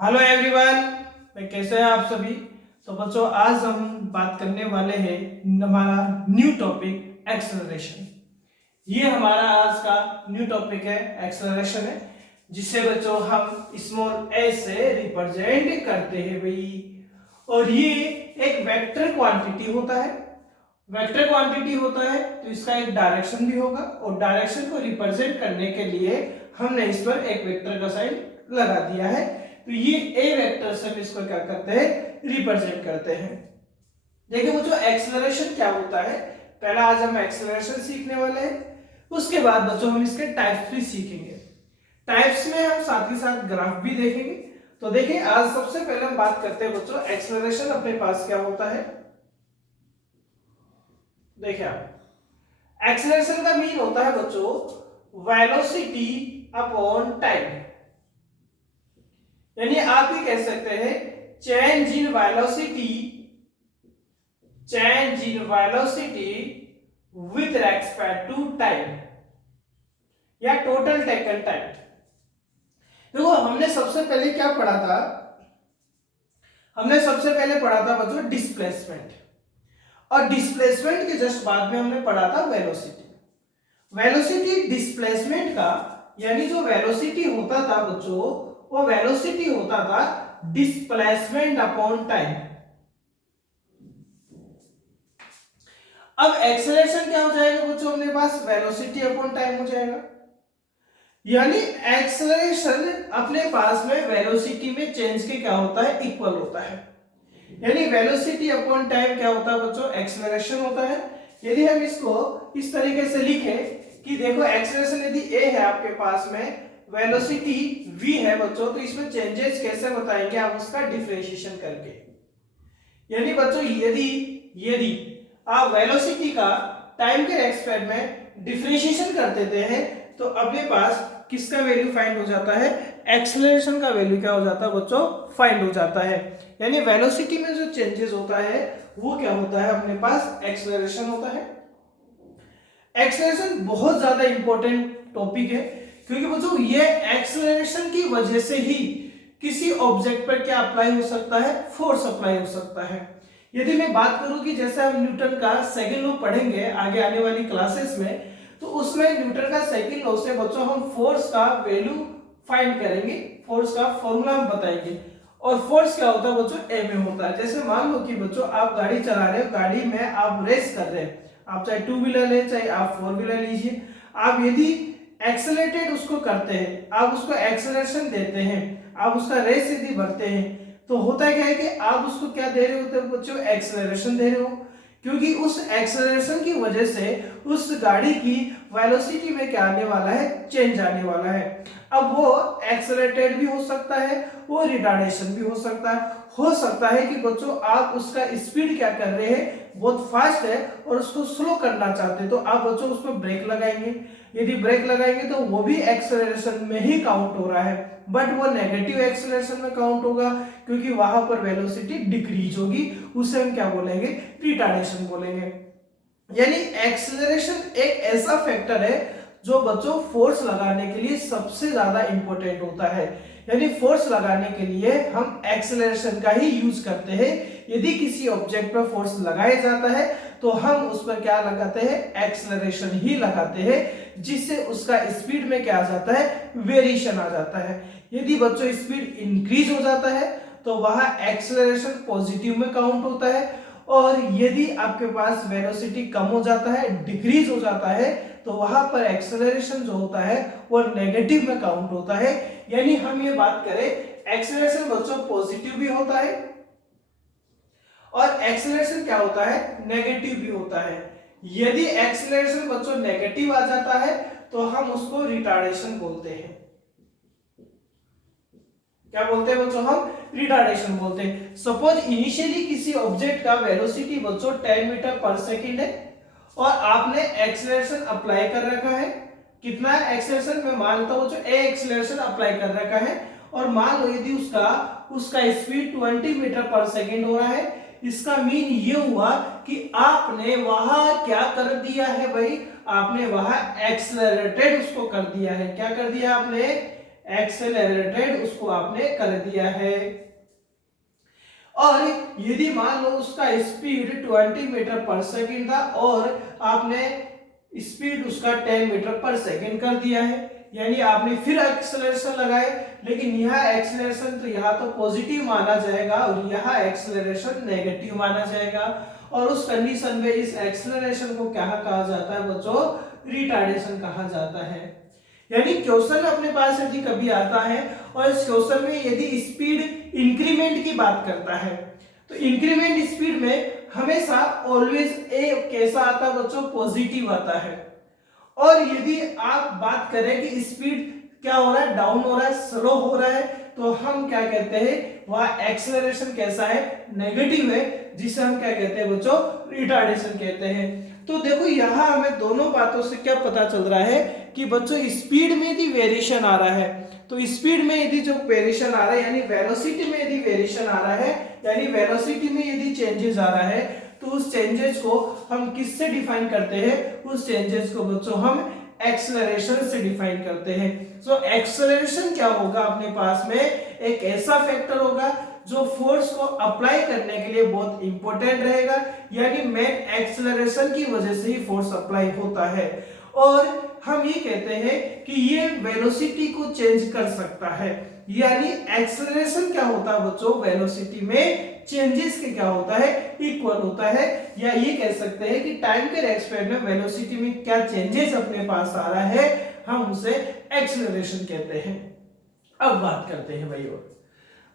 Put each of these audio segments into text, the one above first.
Hello everyone, मैं कैसे हैं आप सभी। तो बच्चों, आज हम बात करने वाले हैं हमारा न्यू टॉपिक एक्सेलरेशन। ये हमारा आज का न्यू टॉपिक है, एक्सेलरेशन है, जिसे बच्चों हम स्मॉल ए से रिप्रेजेंट करते हैं भाई। और ये एक वेक्टर क्वांटिटी होता है। वेक्टर क्वांटिटी होता है तो इसका एक डायरेक्शन भी होगा, और डायरेक्शन को रिप्रेजेंट करने के लिए हमने इस पर एक वेक्टर का साइन लगा दिया है। तो ये ए वेक्टर से हम इसको क्या करते हैं, रिप्रेजेंट करते हैं। देखिए बच्चों, एक्सेलरेशन क्या होता है। पहला आज हम एक्सेलरेशन सीखने वाले हैं, उसके बाद बच्चों हम इसके टाइप्स भी सीखेंगे। टाइप्स में हम साथ ही साथ ग्राफ भी देखेंगे। तो देखिए, आज सबसे पहले हम बात करते हैं बच्चों, एक्सेलरेशन अपने पास क्या होता है। देखिए आप, एक्सेलरेशन का मीन होता है बच्चों वेलोसिटी अपॉन टाइम। यानी आप ही कह सकते हैं change in velocity, change in velocity with respect to time, या टोटल टेकन टाइम। देखो, हमने सबसे पहले क्या पढ़ा था, हमने सबसे पहले पढ़ा था बच्चों डिस्प्लेसमेंट, और डिस्प्लेसमेंट के जस्ट बाद में हमने पढ़ा था वेलोसिटी। वेलोसिटी डिस्प्लेसमेंट का, यानी जो वेलोसिटी होता था बच्चों, वो वेलोसिटी होता था डिस्प्लेसमेंट अपॉन टाइम। अब एक्सेलरेशन क्या हो जाएगा बच्चों, अपने पास वेलोसिटी अपॉन टाइम हो जाएगा। यानी एक्सेलरेशन अपने पास में वेलोसिटी में चेंज के क्या होता है, इक्वल होता है। यानी वेलोसिटी अपॉन टाइम क्या होता है बच्चों, एक्सेलरेशन होता है। यदि हम इसको इस तरीके से लिखें कि देखो, एक्सेलरेशन यदि ए है आपके पास में, वेलोसिटी v है बच्चों, तो इसमें चेंजेस कैसे बताएंगे आप, उसका डिफरेंशिएशन करके। यानी बच्चों, यदि यदि आप वेलोसिटी का टाइम के रेस्पेक्ट में डिफरेंशिएशन कर देते हैं, तो अपने पास किसका वैल्यू फाइंड हो जाता है, एक्सेलरेशन का वैल्यू क्या हो जाता है बच्चों, फाइंड हो जाता है। यानी वेलोसिटी में जो चेंजेस होता है वो क्या होता है, अपने पास एक्सेलरेशन होता है। एक्सेलरेशन बहुत ज्यादा इंपॉर्टेंट टॉपिक है, क्योंकि बच्चों ये एक्सेलरेशन की वजह से ही किसी ऑब्जेक्ट पर क्या अप्लाई हो सकता है, फोर्स अप्लाई हो सकता है। यदि मैं बात करूं कि जैसे हम न्यूटन का सेकंड लॉ पढ़ेंगे आगे आने वाली क्लासेस में, तो उसमें न्यूटन का सेकंड लॉ से बच्चों हम फोर्स का वैल्यू फाइंड करेंगे, फोर्स का फॉर्मूला हम बताएंगे। और फोर्स क्या होता है बच्चों, ए में होता है। जैसे मान लो कि बच्चों आप गाड़ी चला रहे हो, गाड़ी में आप रेस कर रहे हैं, आप चाहे टू व्हीलर ले चाहे आप फोर व्हीलर लीजिए, आप यदि एक्सेलरेटेड उसको करते हैं, आप उसको एक्सेलरेशन देते हैं, आप उसका रेस यदि बढ़ते हैं, तो होता क्या है कि आप उसको क्या दे रहे होते हो बच्चों, एक्सेलरेशन दे रहे हो। क्योंकि उस एक्सेलरेशन की वजह से उस गाड़ी की वेलोसिटी में क्या आने वाला है, चेंज आने वाला है। अब वो एक्सेलरेटेड भी हो सकता है, वो रिटार्डेशन भी हो सकता है कि बच्चों आप उसका स्पीड क्या कर रहे हैं, बहुत फास्ट है, और उसको स्लो करना चाहते हैं, तो आप बच्चों उसमें ब्रेक लगाएंगे। यदि ब्रेक लगाएंगे तो वो भी एक्सेलरेशन में ही काउंट हो रहा है, बट वो नेगेटिव एक्सेलरेशन में काउंट होगा, क्योंकि वहां पर वेलोसिटी डिक्रीज होगी, उसे हम क्या बोलेंगे, रिटार्डेशन बोलेंगे। यानी एक्सेलरेशन एक ऐसा फैक्टर है जो बच्चों फोर्स लगाने के लिए सबसे ज्यादा इंपॉर्टेंट होता है। यानी फोर्स लगाने के लिए हम एक्सेलरेशन का ही यूज करते हैं। यदि किसी ऑब्जेक्ट पर फोर्स लगाया जाता है तो हम उस पर क्या लगाते हैं, एक्सेलरेशन ही लगाते हैं, जिससे उसका स्पीड में क्या आ जाता है, वेरिएशन आ जाता है। यदि बच्चों स्पीड इंक्रीज हो जाता है तो वहां एक्सेलरेशन पॉजिटिव में काउंट होता है, और यदि आपके पास वेलोसिटी कम हो जाता है, डिक्रीज हो जाता है, तो वहां पर एक्सेलरेशन जो होता है वो नेगेटिव में काउंट होता है। यानी हम ये बात करें, एक्सेलरेशन बच्चों पॉजिटिव भी होता है और एक्सेलरेशन क्या होता है, नेगेटिव भी होता है। यदि एक्सेलरेशन बच्चों नेगेटिव आ जाता है तो हम उसको रिटार्डेशन बोलते हैं। क्या बोलते हैं बच्चों, हम रिटार्डेशन बोलते हैं। सपोज इनिशियली किसी ऑब्जेक्ट का वेलोसिटी बच्चों 10 मीटर पर सेकंड है, और आपने एक्सेलरेशन अप्लाई कर रखा है। कितना एक्सेलरेशन, मैं मानता हूं बच्चों ए एक्सेलरेशन अप्लाई कर रखा है, और मान लो यदि उसका स्पीड 20 मीटर पर सेकंड हो रहा है। इसका मीन ये हुआ कि आपने वहां क्या कर दिया है भाई, आपने वहां एक्सेलरेटेड उसको कर दिया है। क्या कर दिया आपने, एक्सेलरेटेड उसको आपने कर दिया है। और यदि मान लो उसका स्पीड 20 मीटर पर सेकंड था और आपने स्पीड उसका 10 मीटर पर सेकंड कर दिया है, यानी आपने फिर एक्सेलरेशन लगाए, लेकिन यहाँ एक्सेलरेशन तो यहाँ तो पॉजिटिव माना जाएगा और यहाँ एक्सेलरेशन नेगेटिव माना जाएगा, और उस कंडीशन में इस एक्सेलरेशन को क्या कहा जाता है बच्चों, रिटार्डेशन कहा जाता है। यानी क्वेश्चन अपने पास यदि कभी आता है और इस क्वेश्चन में यदि स्पीड इंक्रीमेंट की बात करता है तो इंक्रीमेंट स्पीड में हमेशा ऑलवेज ए कैसा आता है बच्चों, पॉजिटिव आता है। और यदि आप बात करें कि स्पीड क्या हो रहा है, डाउन हो रहा है, स्लो हो रहा है, तो हम क्या कहते हैं, वह एक्सेलरेशन कैसा है, नेगेटिव है, जिसे हम क्या कहते हैं बच्चों, रिटार्डेशन कहते हैं। तो देखो यहाँ हमें दोनों बातों से क्या पता चल रहा है कि बच्चों स्पीड में यदि वेरिएशन आ रहा है, तो स्पीड में यदि जो वेरिएशन आ रहा है यानी वेलोसिटी में यदि वेरिएशन आ रहा है, यानी वेलोसिटी में यदि चेंजेस आ रहा है, तो उस चेंजेस को हम किससे डिफाइन करते हैं, उस चेंजेस को बच्चों हम एक्सेलरेशन से डिफाइन करते हैं। सो एक्सेलरेशन क्या होगा, अपने पास में एक ऐसा फैक्टर होगा जो फोर्स को अप्लाई करने के लिए बहुत इंपॉर्टेंट रहेगा, यानी मेन एक्सेलरेशन की वजह से ही फोर्स अप्लाई होता है। और हम ये कहते हैं कि ये वेलोसिटी को चेंज कर सकता है, यानी एक्सेलरेशन क्या होता है बच्चों, वेलोसिटी में चेंजेस के क्या होता है, इक्वल होता है। या ये कह सकते हैं कि टाइम के रेस्पेक्ट में वेलोसिटी में क्या चेंजेस अपने पास आ रहा है, हम उसे एक्सेलरेशन कहते हैं। अब बात करते हैं भाई, और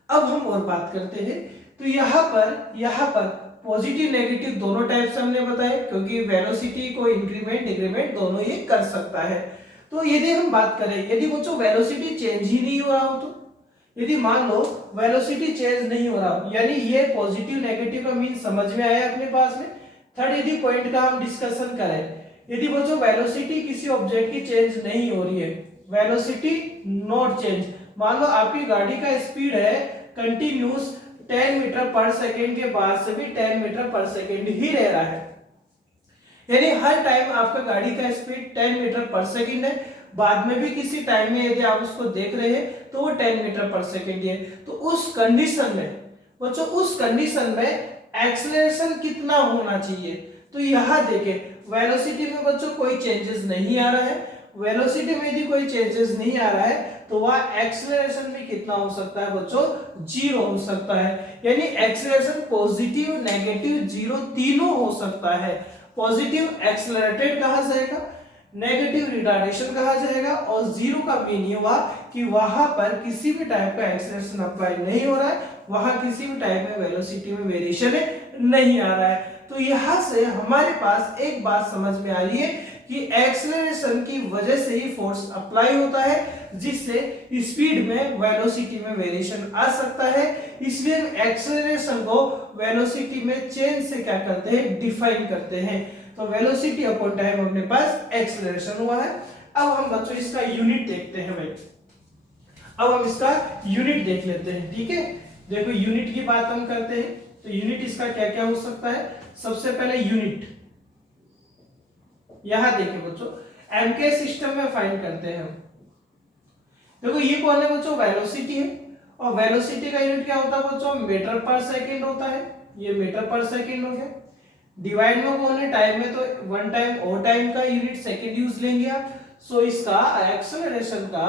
अब हम और बात करते हैं। तो यहाँ पर पॉजिटिव नेगेटिव दोनों टाइप से हमने बताए, क्योंकि वेलोसिटी को इंक्रीमेंट डिक्रीमेंट दोनों ये कर सकता है। तो यदि हम बात करें, यदि बच्चों वेलोसिटी चेंज ही नहीं हो रहा हो, तो यदि मान लो वेलोसिटी चेंज नहीं हो रहा, यानी ये पॉजिटिव नेगेटिव का मीन समझ में आया अपने पास में। थर्ड यदि पॉइंट का हम डिस्कशन करें, यदि बच्चों वेलोसिटी किसी ऑब्जेक्ट की चेंज नहीं हो रही है, वेलोसिटी नॉट चेंज, मान लो आपकी गाड़ी का स्पीड है कंटिन्यूस 10 मीटर पर सेकेंड के बाद से भी 10 मीटर पर सेकेंड ही रह रहा है, यानी हर टाइम आपका गाड़ी का स्पीड 10 मीटर पर सेकेंड है, बाद में भी किसी टाइम में यदि आप उसको देख रहे हैं तो वो 10 मीटर पर सेकेंड है। तो उस कंडीशन में बच्चों, उस कंडीशन में एक्सेलरेशन कितना होना चाहिए, तो यहाँ देखिए वेलोसिटी में बच्चों कोई चेंजेस नहीं आ रहा है, वेलोसिटी में यदि कोई चेंजेस नहीं आ रहा है तो वह एक्सेलरेशन भी कितना हो सकता है बच्चों, 0 हो सकता है। यानी एक्सेलरेशन पॉजिटिव नेगेटिव 0 तीनों हो सकता है। पॉजिटिव एक्सेलरेटेड कहा जाएगा, नेगेटिव रिटार्डेशन कहा जाएगा, और 0 का मीन ये हुआ कि वहां पर किसी भी टाइप का एक्सेलरेशन अप्लाई नहीं हो रहा है, वहां किसी भी टाइप में वेलोसिटी में वेरिएशन नहीं आ रहा है। तो यहां से हमारे पास एक बात समझ में आ रही है कि एक्सेलरेशन की वजह से ही फोर्स अप्लाई होता है, जिससे स्पीड में वेलोसिटी में वेरिएशन आ सकता है। इसलिए एक्सेलरेशन को वेलोसिटी में चेंज से क्या करते हैं, डिफाइन करते हैं। तो वेलोसिटी अपॉन टाइम अपने पास एक्सेलरेशन हुआ है। अब हम बच्चों इसका यूनिट देखते हैं भाई, अब हम इसका यूनिट देख लेते हैं, ठीक है। देखो यूनिट की बात हम करते हैं, तो यूनिट इसका क्या क्या हो सकता है। सबसे पहले यूनिट यहां देखिए बच्चों, एमके सिस्टम में फाइंड करते हैं हम। देखो ये कौन है बच्चों, वेलोसिटी है, और वेलोसिटी का यूनिट क्या होता है बच्चों, मीटर पर सेकंड होता है, ये मीटर पर सेकंड हो गया। डिवाइड में कौन है, टाइम में, तो वन टाइम और टाइम का यूनिट सेकंड यूज लेंगे आप। सो इसका एक्सेलरेशन का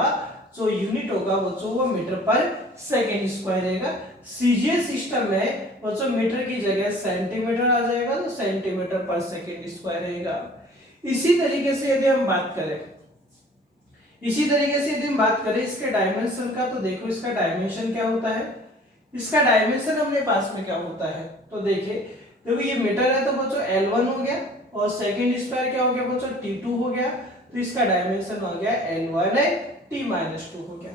जो यूनिट होगा बच्चों वो मीटर पर सेकंड स्क्वायर रहेगा। सीजीएस सिस्टम में बच्चों मीटर की जगह सेंटीमीटर आ जाएगा, तो सेंटीमीटर पर सेकंड स्क्वायर रहेगा। इसी तरीके से यदि हम बात करें इसके डायमेंशन का, तो देखो इसका डायमेंशन क्या होता है, इसका डायमेंशन अपने पास में क्या होता है, तो देखो ये मीटर है तो बच्चों L1 हो गया, और सेकंड स्क्वायर क्या हो गया बच्चों, T2 हो गया, तो इसका डायमेंशन हो गया L1 है T-2 हो गया।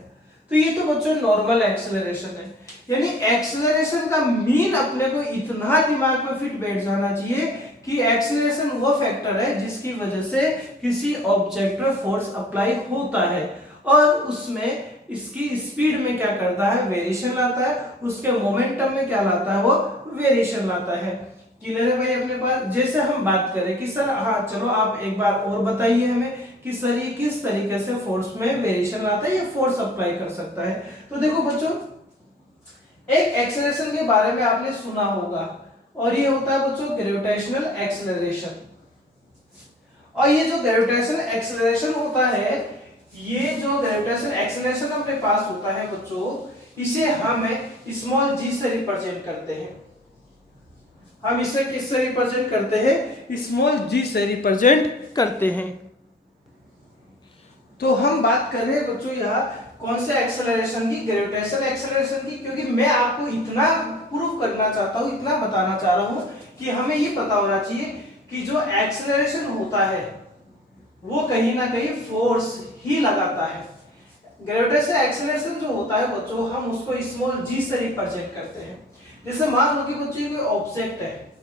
तो ये तो बच्चों नॉर्मल एक्सेलरेशन है, यानी एक्सेलरेशन का मीन अपने को इतना दिमाग में फिट बैठ जाना चाहिए कि एक्सेलरेशन वो फैक्टर है जिसकी वजह से किसी ऑब्जेक्ट पर फोर्स अप्लाई होता है, और उसमें इसकी स्पीड में क्या करता है, वेरिएशन लाता है, उसके मोमेंटम में क्या लाता है, वो वेरिएशन लाता है। क्लियर है भाई अपने पास। जैसे हम बात करें कि सर हाँ चलो आप एक बार और बताइए हमें किस तरीके से फोर्स में वेरिएशन आता है, ये फोर्स अप्लाई कर सकता है। तो देखो बच्चों, एक एक्सेलरेशन के बारे में आपने सुना होगा और ये होता है बच्चों ग्रेविटेशनल एक्सेलरेशन। और ये जो ग्रेविटेशनल एक्सेलरेशन होता है, ये जो ग्रेविटेशनल एक्सेलरेशन अपने पास होता है बच्चों, इसे हम स्मॉल जी से रिप्रेजेंट करते हैं। हम इसे किससे रिप्रेजेंट करते हैं? स्मॉल जी से रिप्रेजेंट करते हैं। तो हम बात कर रहे हैं बच्चों यहाँ कौन से एक्सेलरेशन की? ग्रेविटेशनल एक्सेलरेशन की। क्योंकि मैं आपको इतना प्रूव करना चाहता हूँ, इतना बताना चाह रहा हूँ कि हमें ये पता होना चाहिए कि जो एक्सेलरेशन होता है वो कहीं ना कहीं फोर्स ही लगाता है। ग्रेविटेशनल एक्सेलरेशन जो होता है बच्चों, हम उसको स्मॉल जी से रिप्रेजेंट करते हैं। जैसे मान लो कि बच्चों कोई ऑब्जेक्ट है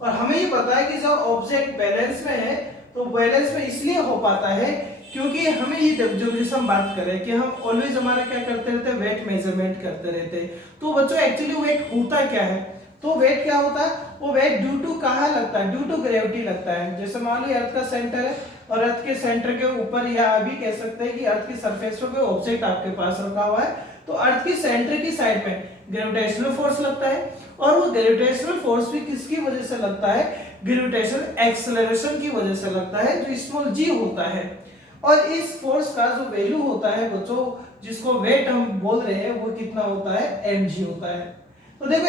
और हमें ये पता है कि जब ऑब्जेक्ट बैलेंस में है तो बैलेंस में इसलिए हो पाता है क्योंकि हमें ये जो हम बात कर रहे हैं कि हम ऑलवेज हमारा क्या करते रहते हैं, वेट मेजरमेंट करते रहते हैं। तो बच्चों एक्चुअली वेट होता क्या है? तो वेट क्या होता है? वो वेट ड्यू टू कहाँ लगता है? ड्यू टू ग्रेविटी लगता है। जैसे मान लो अर्थ का सेंटर है और अर्थ के सेंटर के ऊपर, या अभी कह सकते हैं कि अर्थ की सरफेस पर कोई ऑब्जेक्ट आपके पास रखा हुआ है, तो अर्थ की सेंटर की साइड में ग्रेविटेशनल फोर्स लगता है। और वो ग्रेविटेशनल फोर्स भी किसकी वजह से लगता है? ग्रेविटेशनल एक्सेलरेशन की वजह से लगता है, जो स्मॉल जी होता है। और इस फोर्स का जो वैल्यू होता है बच्चों, जिसको वेट हम बोल रहे हैं, वो कितना होता है? mg होता है। तो देखो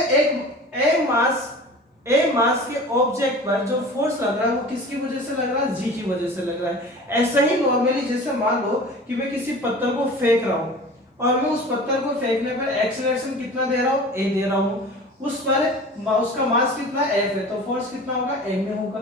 एक मास के ऑब्जेक्ट पर जो फोर्स लग रहा है वो किसकी वजह से लग रहा है? g की वजह से लग रहा है। ऐसा ही नॉर्मली जैसे मान लो कि मैं किसी पत्थर को फेंक रहा हूं और मैं उस पत्थर को फेंकने पर एक्सेलरेशन कितना दे रहा हूं? a दे रहा हूं। उस पर उसका मास कितना? f है, तो फोर्स कितना होगा? m में होगा।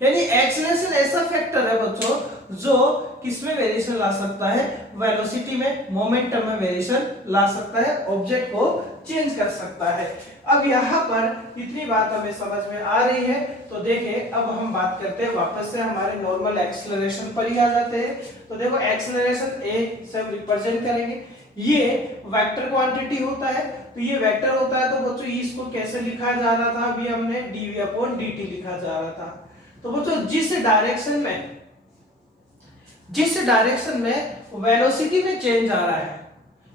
यानी एक्सेलरेशन ऐसा फैक्टर है बच्चों जो किसमें वेरिएशन ला सकता है? वेलोसिटी में, मोमेंटम में वेरिएशन ला सकता है, ऑब्जेक्ट को चेंज कर सकता है। अब यहाँ पर इतनी बात हमें समझ में आ रही है। तो देखें, अब हम बात करते हैं वापस से हमारे नॉर्मल एक्सेलरेशन पर ही आ जाते हैं। तो देखो एक्सेलरेशन ए से रिप्रेजेंट करेंगे, ये वेक्टर क्वांटिटी होता है। तो ये वेक्टर होता है, तो बच्चों इसको कैसे लिखा जा रहा था? अभी हमने dv/dt लिखा जा रहा था। तो बच्चों जिस डायरेक्शन में वेलोसिटी में चेंज आ रहा है,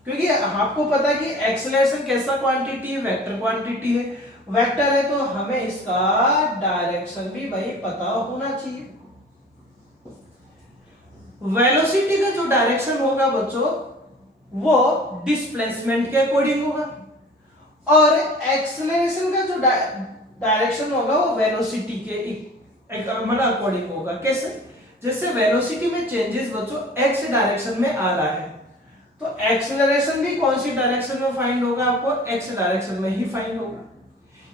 क्योंकि आपको पता है कि एक्सेलरेशन कैसा क्वांटिटी है? वेक्टर क्वांटिटी है। वेक्टर है तो हमें इसका डायरेक्शन भी भाई पता होना चाहिए। वेलोसिटी का जो डायरेक्शन होगा बच्चों, वो डिस्प्लेसमेंट के अकॉर्डिंग होगा, और एक्सेलरेशन का जो डायरेक्शन होगा वो वेलोसिटी के अकॉर्डिंग होगा। कैसे? जैसे वेलोसिटी में चेंजेस बच्चों एक्स डायरेक्शन में आ रहा है, तो एक्सेलरेशन भी कौन सी डायरेक्शन में फाइंड होगा? आपको एक्स डायरेक्शन में ही फाइंड होगा।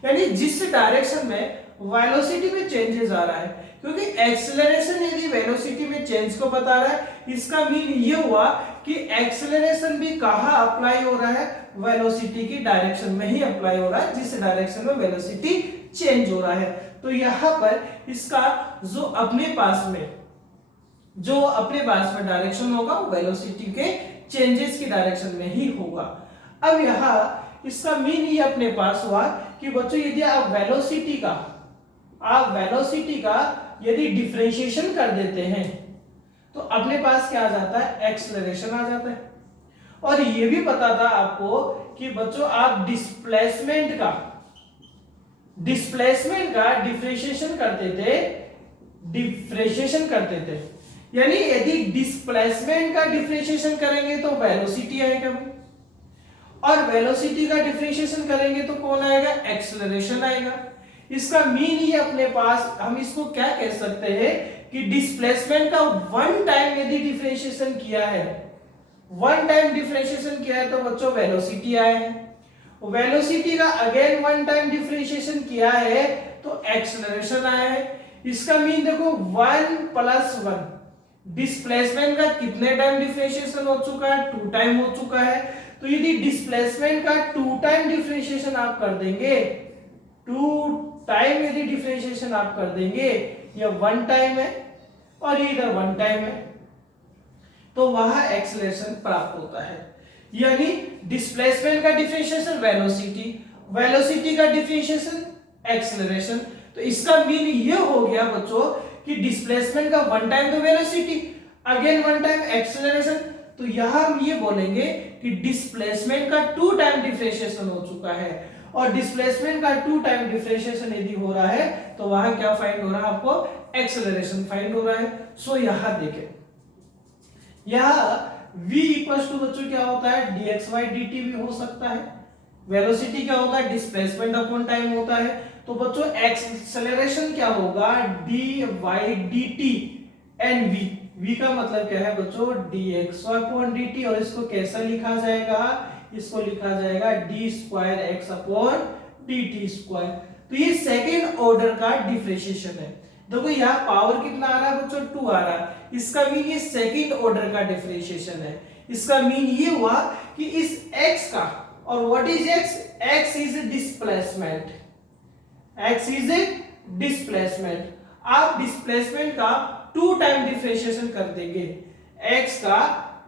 यानी जिस डायरेक्शन में वेलोसिटी में चेंजेस आ रहा है, क्योंकि एक्सेलरेशन यदि वेलोसिटी में चेंज को बता रहा है, इसका मीन ये हुआ कि एक्सेलरेशन भी कहाँ अप्लाई हो रहा है? वेलोसिटी की डायरेक्शन में ही अप्लाई हो रहा है, जिस डायरेक्शन में वेलोसिटी चेंज हो रहा है। तो यहाँ पर इसका जो अपने पास में डायरेक्शन होगा वो वेलोसिटी के चेंजेस की डायरेक्शन में ही होगा। अब यहाँ इसका मीन ये अपने पास हुआ कि बच्चों यदि आप वेलोसिटी का यदि डिफरेंशिएशन कर देते हैं तो अपने पास क्या आ जाता है? एक्सेलरेशन आ जाता है। और ये भी पता था आपको कि बच्चों आप डिस्प्लेसमेंट का डिफरेंशिएशन करते थे। यानी यदि डिस्प्लेसमेंट का डिफरेंशिएशन करेंगे तो वेलोसिटी आएगा, और वेलोसिटी का डिफरेंशिएशन करेंगे तो कौन आएगा? एक्सेलरेशन आएगा। इसका मीन ये अपने पास, हम इसको क्या कह सकते हैं कि डिस्प्लेसमेंट का वन टाइम यदि डिफरेंशिएशन किया है तो बच्चों वेलोसिटी आया है। वेलोसिटी का अगेन वन टाइम डिफरेंशिएशन किया है तो एक्सेलरेशन आया है। इसका मीन देखो 1 + 1, डिस्प्लेसमेंट का कितने टाइम डिफरेंशिएशन हो चुका है? 2 टाइम हो चुका है। तो यदि डिस्प्लेसमेंट का 2 टाइम डिफरेंशिएशन आप कर देंगे, 2 टाइम यदि डिफरेंशिएशन आप कर देंगे, यह 1 टाइम है और ये इधर 1 टाइम है, तो वहां एक्सेलरेशन प्राप्त होता है। यानी डिस्प्लेसमेंट का डिफरेंशिएशन वेलोसिटी का डिफरेंशिएशन एक्सेलरेशन। तो इसका मीन ये हो गया बच्चों कि डिस्प्लेसमेंट का वन टाइम तो velocity, again one time acceleration, तो यहां हम ये बोलेंगे कि डिस्प्लेसमेंट का 2 टाइम डिफरेंशिएशन हो चुका है, और डिस्प्लेसमेंट का 2 टाइम डिफरेंशिएशन यदि हो रहा है तो वहां क्या फाइंड हो रहा है, आपको एक्सेलरेशन फाइंड हो रहा है। सो यहां देखें, यहां v इक्वल्स टू बच्चों क्या होता है, dx by dt भी हो सकता है, वेलोसिटी क्या होता है, डिस्प्लेसमेंट अपॉन टाइम होता है, तो बच्चों एक्सेलरेशन क्या होगा, dy dt एंड v का मतलब क्या है बच्चों, dx अपॉन dt, और इसको कैसा लिखा जाएगा, इसको लिखा जाएगा d square x upon dt square. तो ये सेकेंड ऑर्डर का डिफरेंशिएशन है। देखो यहाँ पावर कितना आ रहा है बच्चों, 2 आ रहा है, इसका मीन ये सेकंड ऑर्डर का डिफरेंशिएशन है। इसका मीन ये हुआ कि इस x का, और what is x, x is displacement, x is displacement. आप डिस्प्लेसमेंट का 2 टाइम डिफरेंशिएशन कर देंगे, x का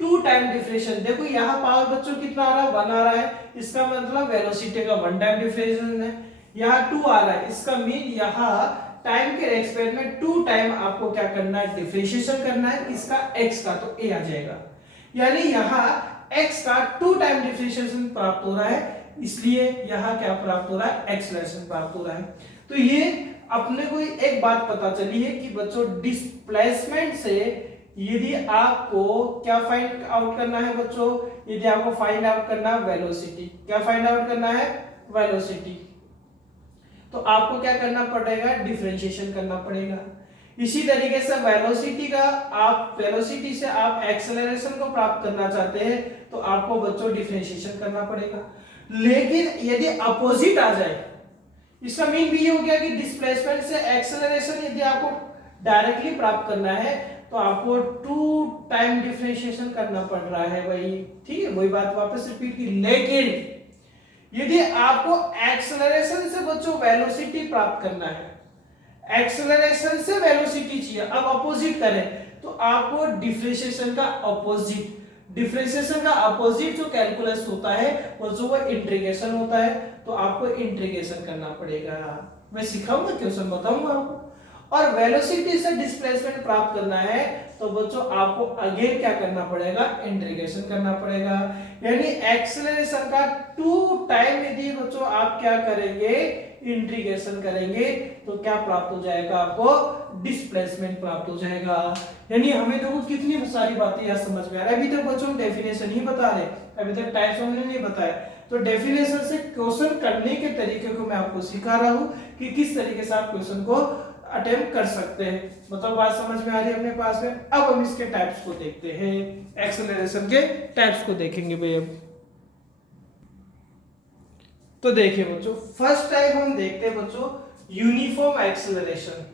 2 टाइम डिफरेंशिएशन। देखो यहाँ पावर बच्चों कितना आ रहा है, 1 आ रहा है, इसका मतलब वेलोसिटी का 1 टाइम डिफरेंशिएशन है। यहाँ 2 आ रहा है, इसका मीन यहाँ टाइम के रेस्पेक्ट में 2 टाइम आपको क्या करना है, डिफरेंशिएशन करना है, इसका x का, तो a आ जाएगा। यानी यहाँ x का 2 टाइम डिफरेंशिएशन प्राप्त हो रहा है, इसलिए यहाँ क्या प्राप्त हो रहा है, एक्सेलरेशन प्राप्त हो रहा है। तो ये अपने को एक बात पता चली है कि बच्चों डिस्प्लेसमेंट से यदि आपको क्या फाइंड आउट करना है बच्चों, यदि आपको फाइंड आउट करना है वेलोसिटी, क्या फाइंड आउट करना है, वेलोसिटी, तो आपको क्या करना पड़ेगा, डिफरेंशिएशन करना पड़ेगा। इसी तरीके से वेलोसिटी का, आप वेलोसिटी से आप एक्सेलरेशन को प्राप्त करना चाहते हैं तो आपको बच्चों डिफरेंशिएशन करना पड़ेगा। लेकिन यदि अपोजिट आ जाए, इसका मीन भी ये हो गया कि डिस्प्लेसमेंट से एक्सेलरेशन यदि आपको डायरेक्टली प्राप्त करना है तो आपको 2 टाइम डिफरेंशिएशन करना पड़ रहा है भाई, ठीक है, वही बात वापस रिपीट की। लेकिन यदि आपको एक्सेलरेशन से बच्चों वेलोसिटी प्राप्त करना है, एक्सेलरेशन से वेलोसिटी चाहिए, अब अपोजिट करें तो आपको डिफरेंशिएशन का अपोजिट, डिफरेंशिएशन का अपोजिट जो कैलकुलस होता है वो जो वो इंटीग्रेशन होता है, तो आपको इंटीग्रेशन करना पड़ेगा। मैं सिखाऊंगा, क्वेश्चन बताऊंगा आपको। और वेलोसिटी से डिस्प्लेसमेंट प्राप्त करना है तो बच्चों आपको अगेन क्या करना पड़ेगा, इंटीग्रेशन करना पड़ेगा। यानी एक्सेलरेशन का 2 टाइम यदि बच्चों आप क्या करेंगे, इंटीग्रेशन करेंगे तो क्या प्राप्त हो जाएगा, आपको डिस्प्लेसमेंट प्राप्त हो जाएगा। यानी हमें देखो कितनी सारी बातें यहाँ समझ में आ रहा है। अभी तक बच्चों डेफिनेशन ही बता रहे, अभी तक टाइप्स हमने नहीं बताया, तो डेफिनेशन से क्वेश्चन करने के तरीके को मैं आपको सिखा रहा हूँ कि किस तरीके से आप क्वेश्चन को अटेम्प्ट कर सकते हैं। मतलब बात समझ में आ रही है अपने पास में। अब हम इसके टाइप्स को देखते हैं, एक्सेलरेशन के टाइप्स को देखेंगे भैया। तो देखिए बच्चों, फर्स्ट टाइप हम देखते हैं बच्चों यूनिफॉर्म एक्सेलरेशन,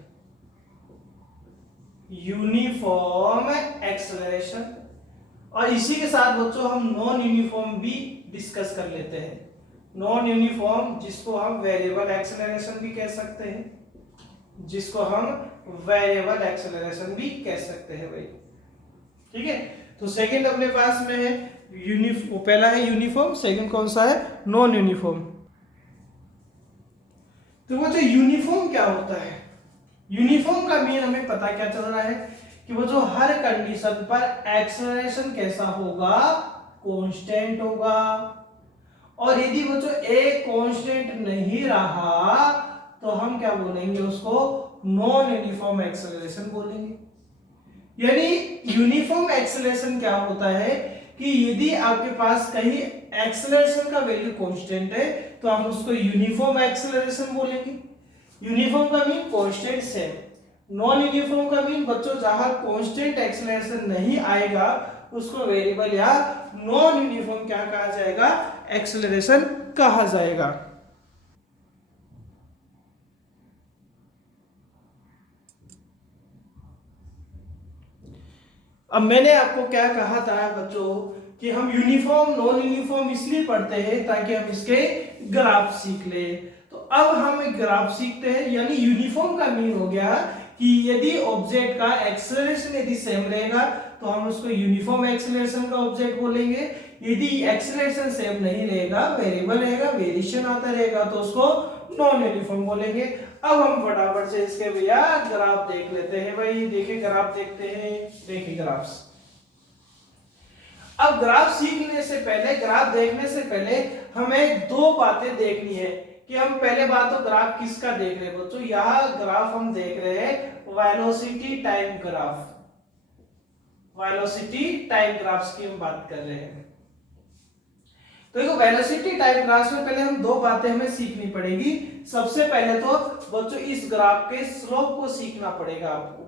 यूनिफॉर्म एक्सेलरेशन, और इसी के साथ बच्चों हम नॉन यूनिफॉर्म भी डिस्कस कर लेते हैं। नॉन यूनिफॉर्म जिसको हम वेरिएबल एक्सेलरेशन भी कह सकते हैं, जिसको हम वेरिएबल एक्सेलरेशन भी कह सकते हैं भाई, ठीक है। तो सेकंड अपने पास में है यूनिफॉर्म, पहला है यूनिफॉर्म, सेकंड कौन सा है, नॉन यूनिफॉर्म। तो वो जो यूनिफॉर्म क्या होता है, यूनिफॉर्म का मीन हमें पता क्या चल रहा है कि वो जो हर कंडीशन पर एक्सेलरेशन कैसा होगा, कांस्टेंट होगा, और यदि वो जो ए कांस्टेंट नहीं रहा तो हम क्या बोलेंगे, उसको नॉन यूनिफॉर्म एक्सेलरेशन बोलेंगे। यानी यूनिफॉर्म एक्सेलरेशन क्या होता है कि यदि आपके पास कहीं एक्सेलरेशन का वैल्यू कांस्टेंट है तो हम उसको यूनिफॉर्म एक्सेलरेशन बोलेंगे। यूनिफॉर्म का mean constant same. Non uniform का मीन बच्चों जहां कांस्टेंट एक्सेलरेशन नहीं आएगा उसको वेरिएबल या नॉन यूनिफॉर्म क्या कहा जाएगा, एक्सेलरेशन कहा जाएगा। अब मैंने आपको क्या कहा था बच्चों कि हम यूनिफॉर्म नॉन यूनिफॉर्म इसलिए पढ़ते हैं ताकि हम इसके ग्राफ सीख ले। तो अब हम एक ग्राफ सीखते हैं। यानी यूनिफॉर्म का मीन हो गया कि यदि ऑब्जेक्ट का एक्सेलरेशन यदि सेम रहेगा तो हम उसको यूनिफॉर्म एक्सेलरेशन का ऑब्जेक्ट बोलेंगे। यदि एक्सेलरेशन सेम नहीं रहेगा, वेरिएबल रहेगा, वेरिएशन आता रहेगा तो उसको नॉन यूनिफॉर्म बोलेंगे। अब हम फटाफट से इसके भैया ग्राफ देख लेते हैं भाई। देखिए ग्राफ देखते हैं, देखिए ग्राफ्स। अब ग्राफ सीखने से पहले, ग्राफ देखने से पहले हमें दो बातें देखनी है कि हम पहले बात तो ग्राफ किसका देख रहे हैं बच्चों। यह ग्राफ हम देख रहे हैं velocity time graph, velocity time graphs की हम बात कर रहे हैं। तो देखो वेलोसिटी टाइम ग्राफ्स में पहले हम दो बातें हमें सीखनी पड़ेगी। सबसे पहले तो बच्चों इस ग्राफ के स्लोप को सीखना पड़ेगा आपको,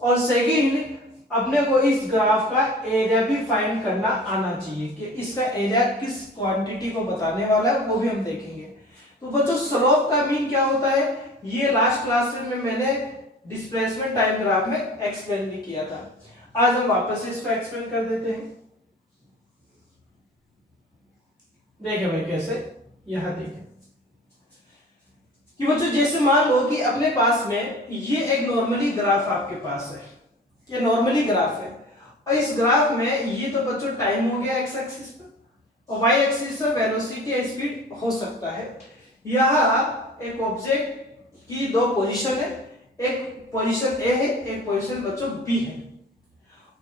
और सेकंड अपने को इस ग्राफ का एरिया भी फाइंड करना आना चाहिए कि इसका एरिया किस क्वांटिटी को बताने वाला है, वो भी हम देखेंगे। तो बच्चों स्लोप का मीन क्या होता है, ये लास्ट क्लास में मैंने डिस्प्लेसमेंट टाइम ग्राफ में एक्सप्लेन भी किया था। आज हम वापस से इसको एक्सप्लेन कर देते हैं। देखिए भाई कैसे, यहां देखिए कि बच्चों जैसे मान लो कि अपने पास में ये एक नॉर्मली ग्राफ आपके पास है, ये नॉर्मली ग्राफ है, और इस ग्राफ में ये तो बच्चों टाइम हो गया एक्स एक्सिस पर, और वाई एक्सिस पर वेलोसिटी या स्पीड हो सकता है। यहाँ एक ऑब्जेक्ट की दो पोजीशन है, एक पोजीशन ए है, एक पोजीशन बच्चों बी है,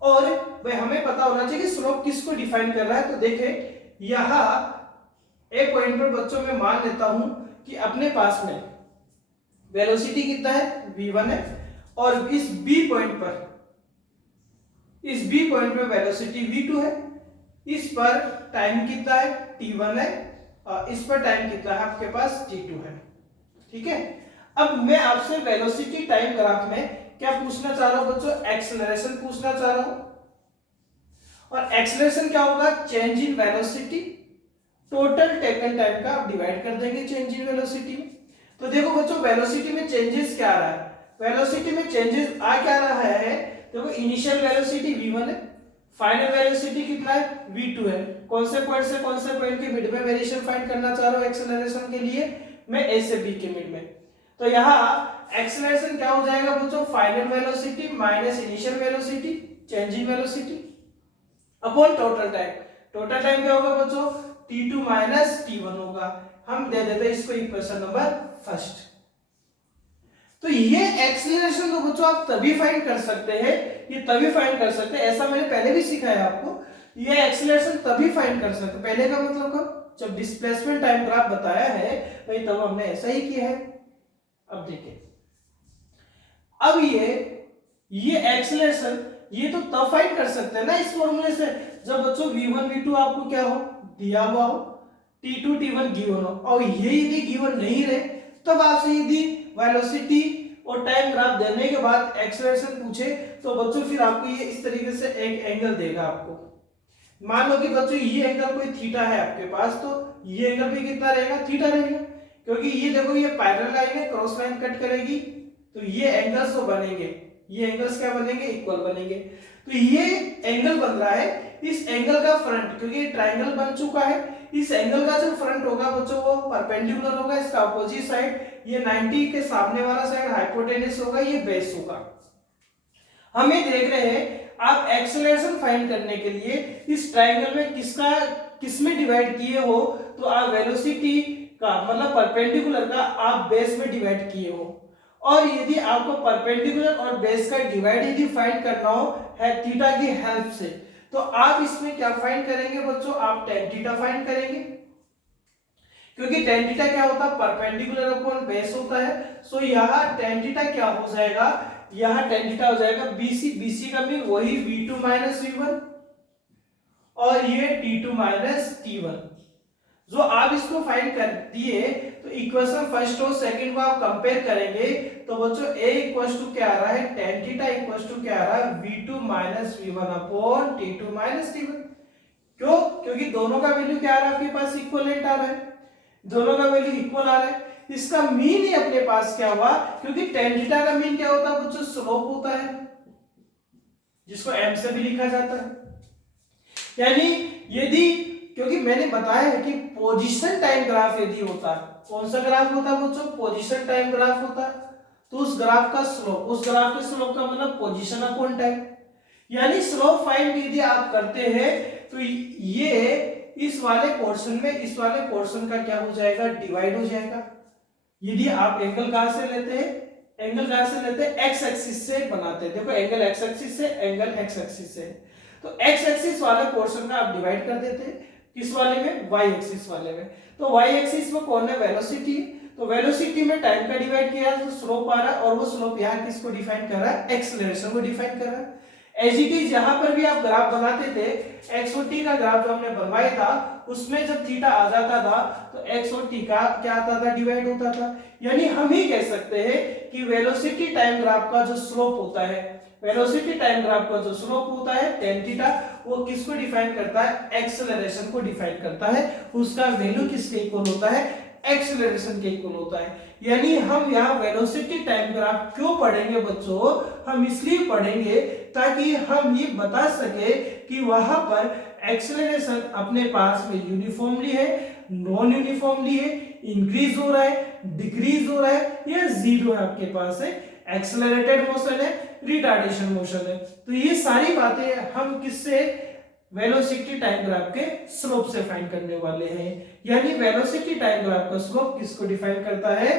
और भाई हमें पता होना चाहिए कि स्लोप किसको डिफाइन कर रहा है। तो देखें यहाँ एक पॉइंट पर बच्चों मैं मान लेता हूं कि अपने पास में वेलोसिटी कितना है v1 है, और इस b पॉइंट पर, इस b पॉइंट पर वेलोसिटी v2 है, इस पर टाइम कितना है t1 है, और इस पर टाइम कितना है आपके पास t2 है। ठीक है, अब मैं आपसे वेलोसिटी टाइम ग्राफ में क्या पूछना चाह रहा हूं बच्चों, एक्सेलरेशन पूछना चाह रहा हूं। और एक्सेलरेशन क्या होगा, change in velocity total taken time का आप डिवाइड कर देंगे चेंज इन वेलोसिटी में। तो देखो बच्चों वेलोसिटी में चेंजेस क्या आ रहा है, वेलोसिटी में चेंजेस आ क्या रहा है, देखो इनिशियल वेलोसिटी v1 है, फाइनल वेलोसिटी कितना है v2 है। कौन से पॉइंट से कौन से पॉइंट के मिड में वेरिएशन फाइंड करना चाह रहा हूं एक्सेलरेशन के लिए, मैं a से b के मिड में। तो यहाँ एक्सेलरेशन क्या हो जाएगा बच्चों, final velocity minus initial velocity change in velocity upon total time. Total time क्या होगा बच्चों, t2 माइनस t1 होगा। हम दे देते हैं इसको इक्वेशन नंबर फर्स्ट। तो ये एक्सेलरेशन तो बच्चों आप तभी फाइंड कर सकते हैं, ये तभी फाइंड कर सकते हैं, ऐसा मैंने पहले भी सिखाया आपको, ये एक्सेलरेशन तभी फाइंड कर सकते। पहले का मतलब कब, जब डिस्प्लेसमेंट टाइम ग्राफ बताया है भाई तब हमने ऐसा ही किया है। अब देखिए, अब ये एक्सेलरेशन ये तो तब फाइंड कर सकते हैं ना इस फॉर्मूले से, जब बच्चों v1 v2 आपको क्या हो दिया हुआ हो, t2 t1 गिवन हो, और ये यदि गिवन नहीं रहे तब आपसे यदि वेलोसिटी और टाइम ग्राफ देने के बाद एक्सेलरेशन पूछे तो बच्चों फिर आपको ये इस तरीके से एक एंगल देगा आपको। मान लो कि बच्चों ये एंगल कोई थीटा है आपके पास, तो ये एंगल भी कितना रहेगा, थीटा रहेगा, क्योंकि ये देखो ये पैरेलल लाइन है, क्रॉस लाइन कट करेगी, तो ये एंगल्स जो बनेंगे, ये एंगल्स क्या बनेंगे, इक्वल बनेंगे। तो ये एंगल बन रहा है, इस एंगल का फ्रंट, क्योंकि ट्रायंगल बन चुका है, इस एंगल का जो फ्रंट होगा बच्चों वो परपेंडिकुलर होगा, इसका अपोजिट साइड, ये 90 के सामने वाला साइड हाइपोटेनस होगा, ये बेस होगा। हम ये देख रहे हैं आप एक्सेलरेशन फाइंड करने के लिए इस ट्रायंगल में किसमें डिवाइड किए हो, तो आप वेलोसिटी का मतलब परपेंडिकुलर का आप बेस में डिवाइड किए हो, और यदि आपको परपेंडिकुलर और बेस का डिवाइड यदि फाइंड करना हो है थीटा की हेल्प से, तो आप इसमें क्या फाइंड करेंगे बच्चों, आप tan थीटा फाइंड करेंगे, क्योंकि tan थीटा क्या होता है, परपेंडिकुलर अपॉन बेस होता है। सो यहाँ tan थीटा क्या हो जाएगा, यहाँ tan थीटा हो जाएगा BC का मीन वही v2 माइनस v1, और ये t2 माइनस t1। जो आप इसको फाइंड कर दिए तो इक्वेशन फर्स्ट और सेकंड को आप कंपेयर करेंगे तो बच्चों a इक्वल्स टू क्या आ रहा है, tan थीटा इक्वल्स टू क्या आ रहा है, v2 minus v1 upon t2 minus t1। क्यों, क्योंकि दोनों का वैल्यू क्या आ रहा है आपके पास, इक्विवेलेंट आ रहा है, दोनों का वैल्यू इक्वल आ रहा है। इसका मीन ही अपने पास क्या हुआ, क्योंकि tan थीटा का मीन क्या होता है बच्चों, स्लोप होता है, जिसको m से भी लिखा जाता है। यानी यदि, क्योंकि मैंने बताया है कि पोजीशन टाइम ग्राफ यदि होता है, कौन सा ग्राफ होता है बच्चों, पोजीशन टाइम ग्राफ होता है, तो उस ग्राफ का स्लोप, उस ग्राफ के स्लोप का मतलब पोजीशन अपॉन टाइम, यानी स्लोप फाइंड यदि आप करते हैं तो ये इस वाले पोर्शन में इस वाले पोर्शन का क्या हो जाएगा, डिवाइड हो जाएगा। यदि आप एंगल कहां से लेते हैं, एंगल कहां से लेते हैं, एक्स एक्सिस से बनाते हैं। देखो एंगल एक्स एक्सिस से, एंगल एक्स एक्सिस से, तो एक्स एक्सिस वाले पोर्शन का आप डिवाइड कर देते हैं किस वाले में, वाई एक्सिस वाले में। तो वाई एक्सिस में कौन है, वेलोसिटी, तो वेलोसिटी में टाइम का डिवाइड किया तो स्लोप आ रहा है, और वो स्लोप यहाँ किसको डिफाइन कर रहा है, एक्सेलरेशन को डिफाइन कर रहा है। एज इट इज जहां पर भी आप ग्राफ बनाते थे, एक्स और टी का ग्राफ जो हमने बनवाया था उसमें जब थीटा आ जाता था तो एक्स और टी का क्या आता था, डिवाइड होता था। यानी हम ही कह सकते हैं कि वेलोसिटी टाइम ग्राफ का जो स्लोप होता है, वेलोसिटी टाइम ग्राफ का जो स्लोप होता है टेन थीटा, वो किसको डिफाइन करता है, एक्सेलरेशन को डिफाइन करता है। उसका वैल्यू किसके इक्वल होता है, एक्सेलरेशन के इक्वल होता है। यानी हम यहाँ वेलोसिटी टाइम ग्राफ क्यों पढ़ेंगे बच्चों, हम इसलिए पढ़ेंगे ताकि हम ये बता सके कि वहां पर एक्सेलरेशन अपने पास में यूनिफॉर्मली है, नॉन यूनिफॉर्मली है, इंक्रीज हो रहा है, डिक्रीज हो रहा है, या जीरो है आपके पास है, एक्सेलरेटेड मोशन है, रिटार्डेशन मोशन है। तो ये सारी बातें हम किससे, वेलोसिटी टाइम ग्राफ के स्लोप से फाइंड करने वाले हैं। यानी वेलोसिटी टाइम ग्राफ का स्लोप किसको डिफाइन करता है,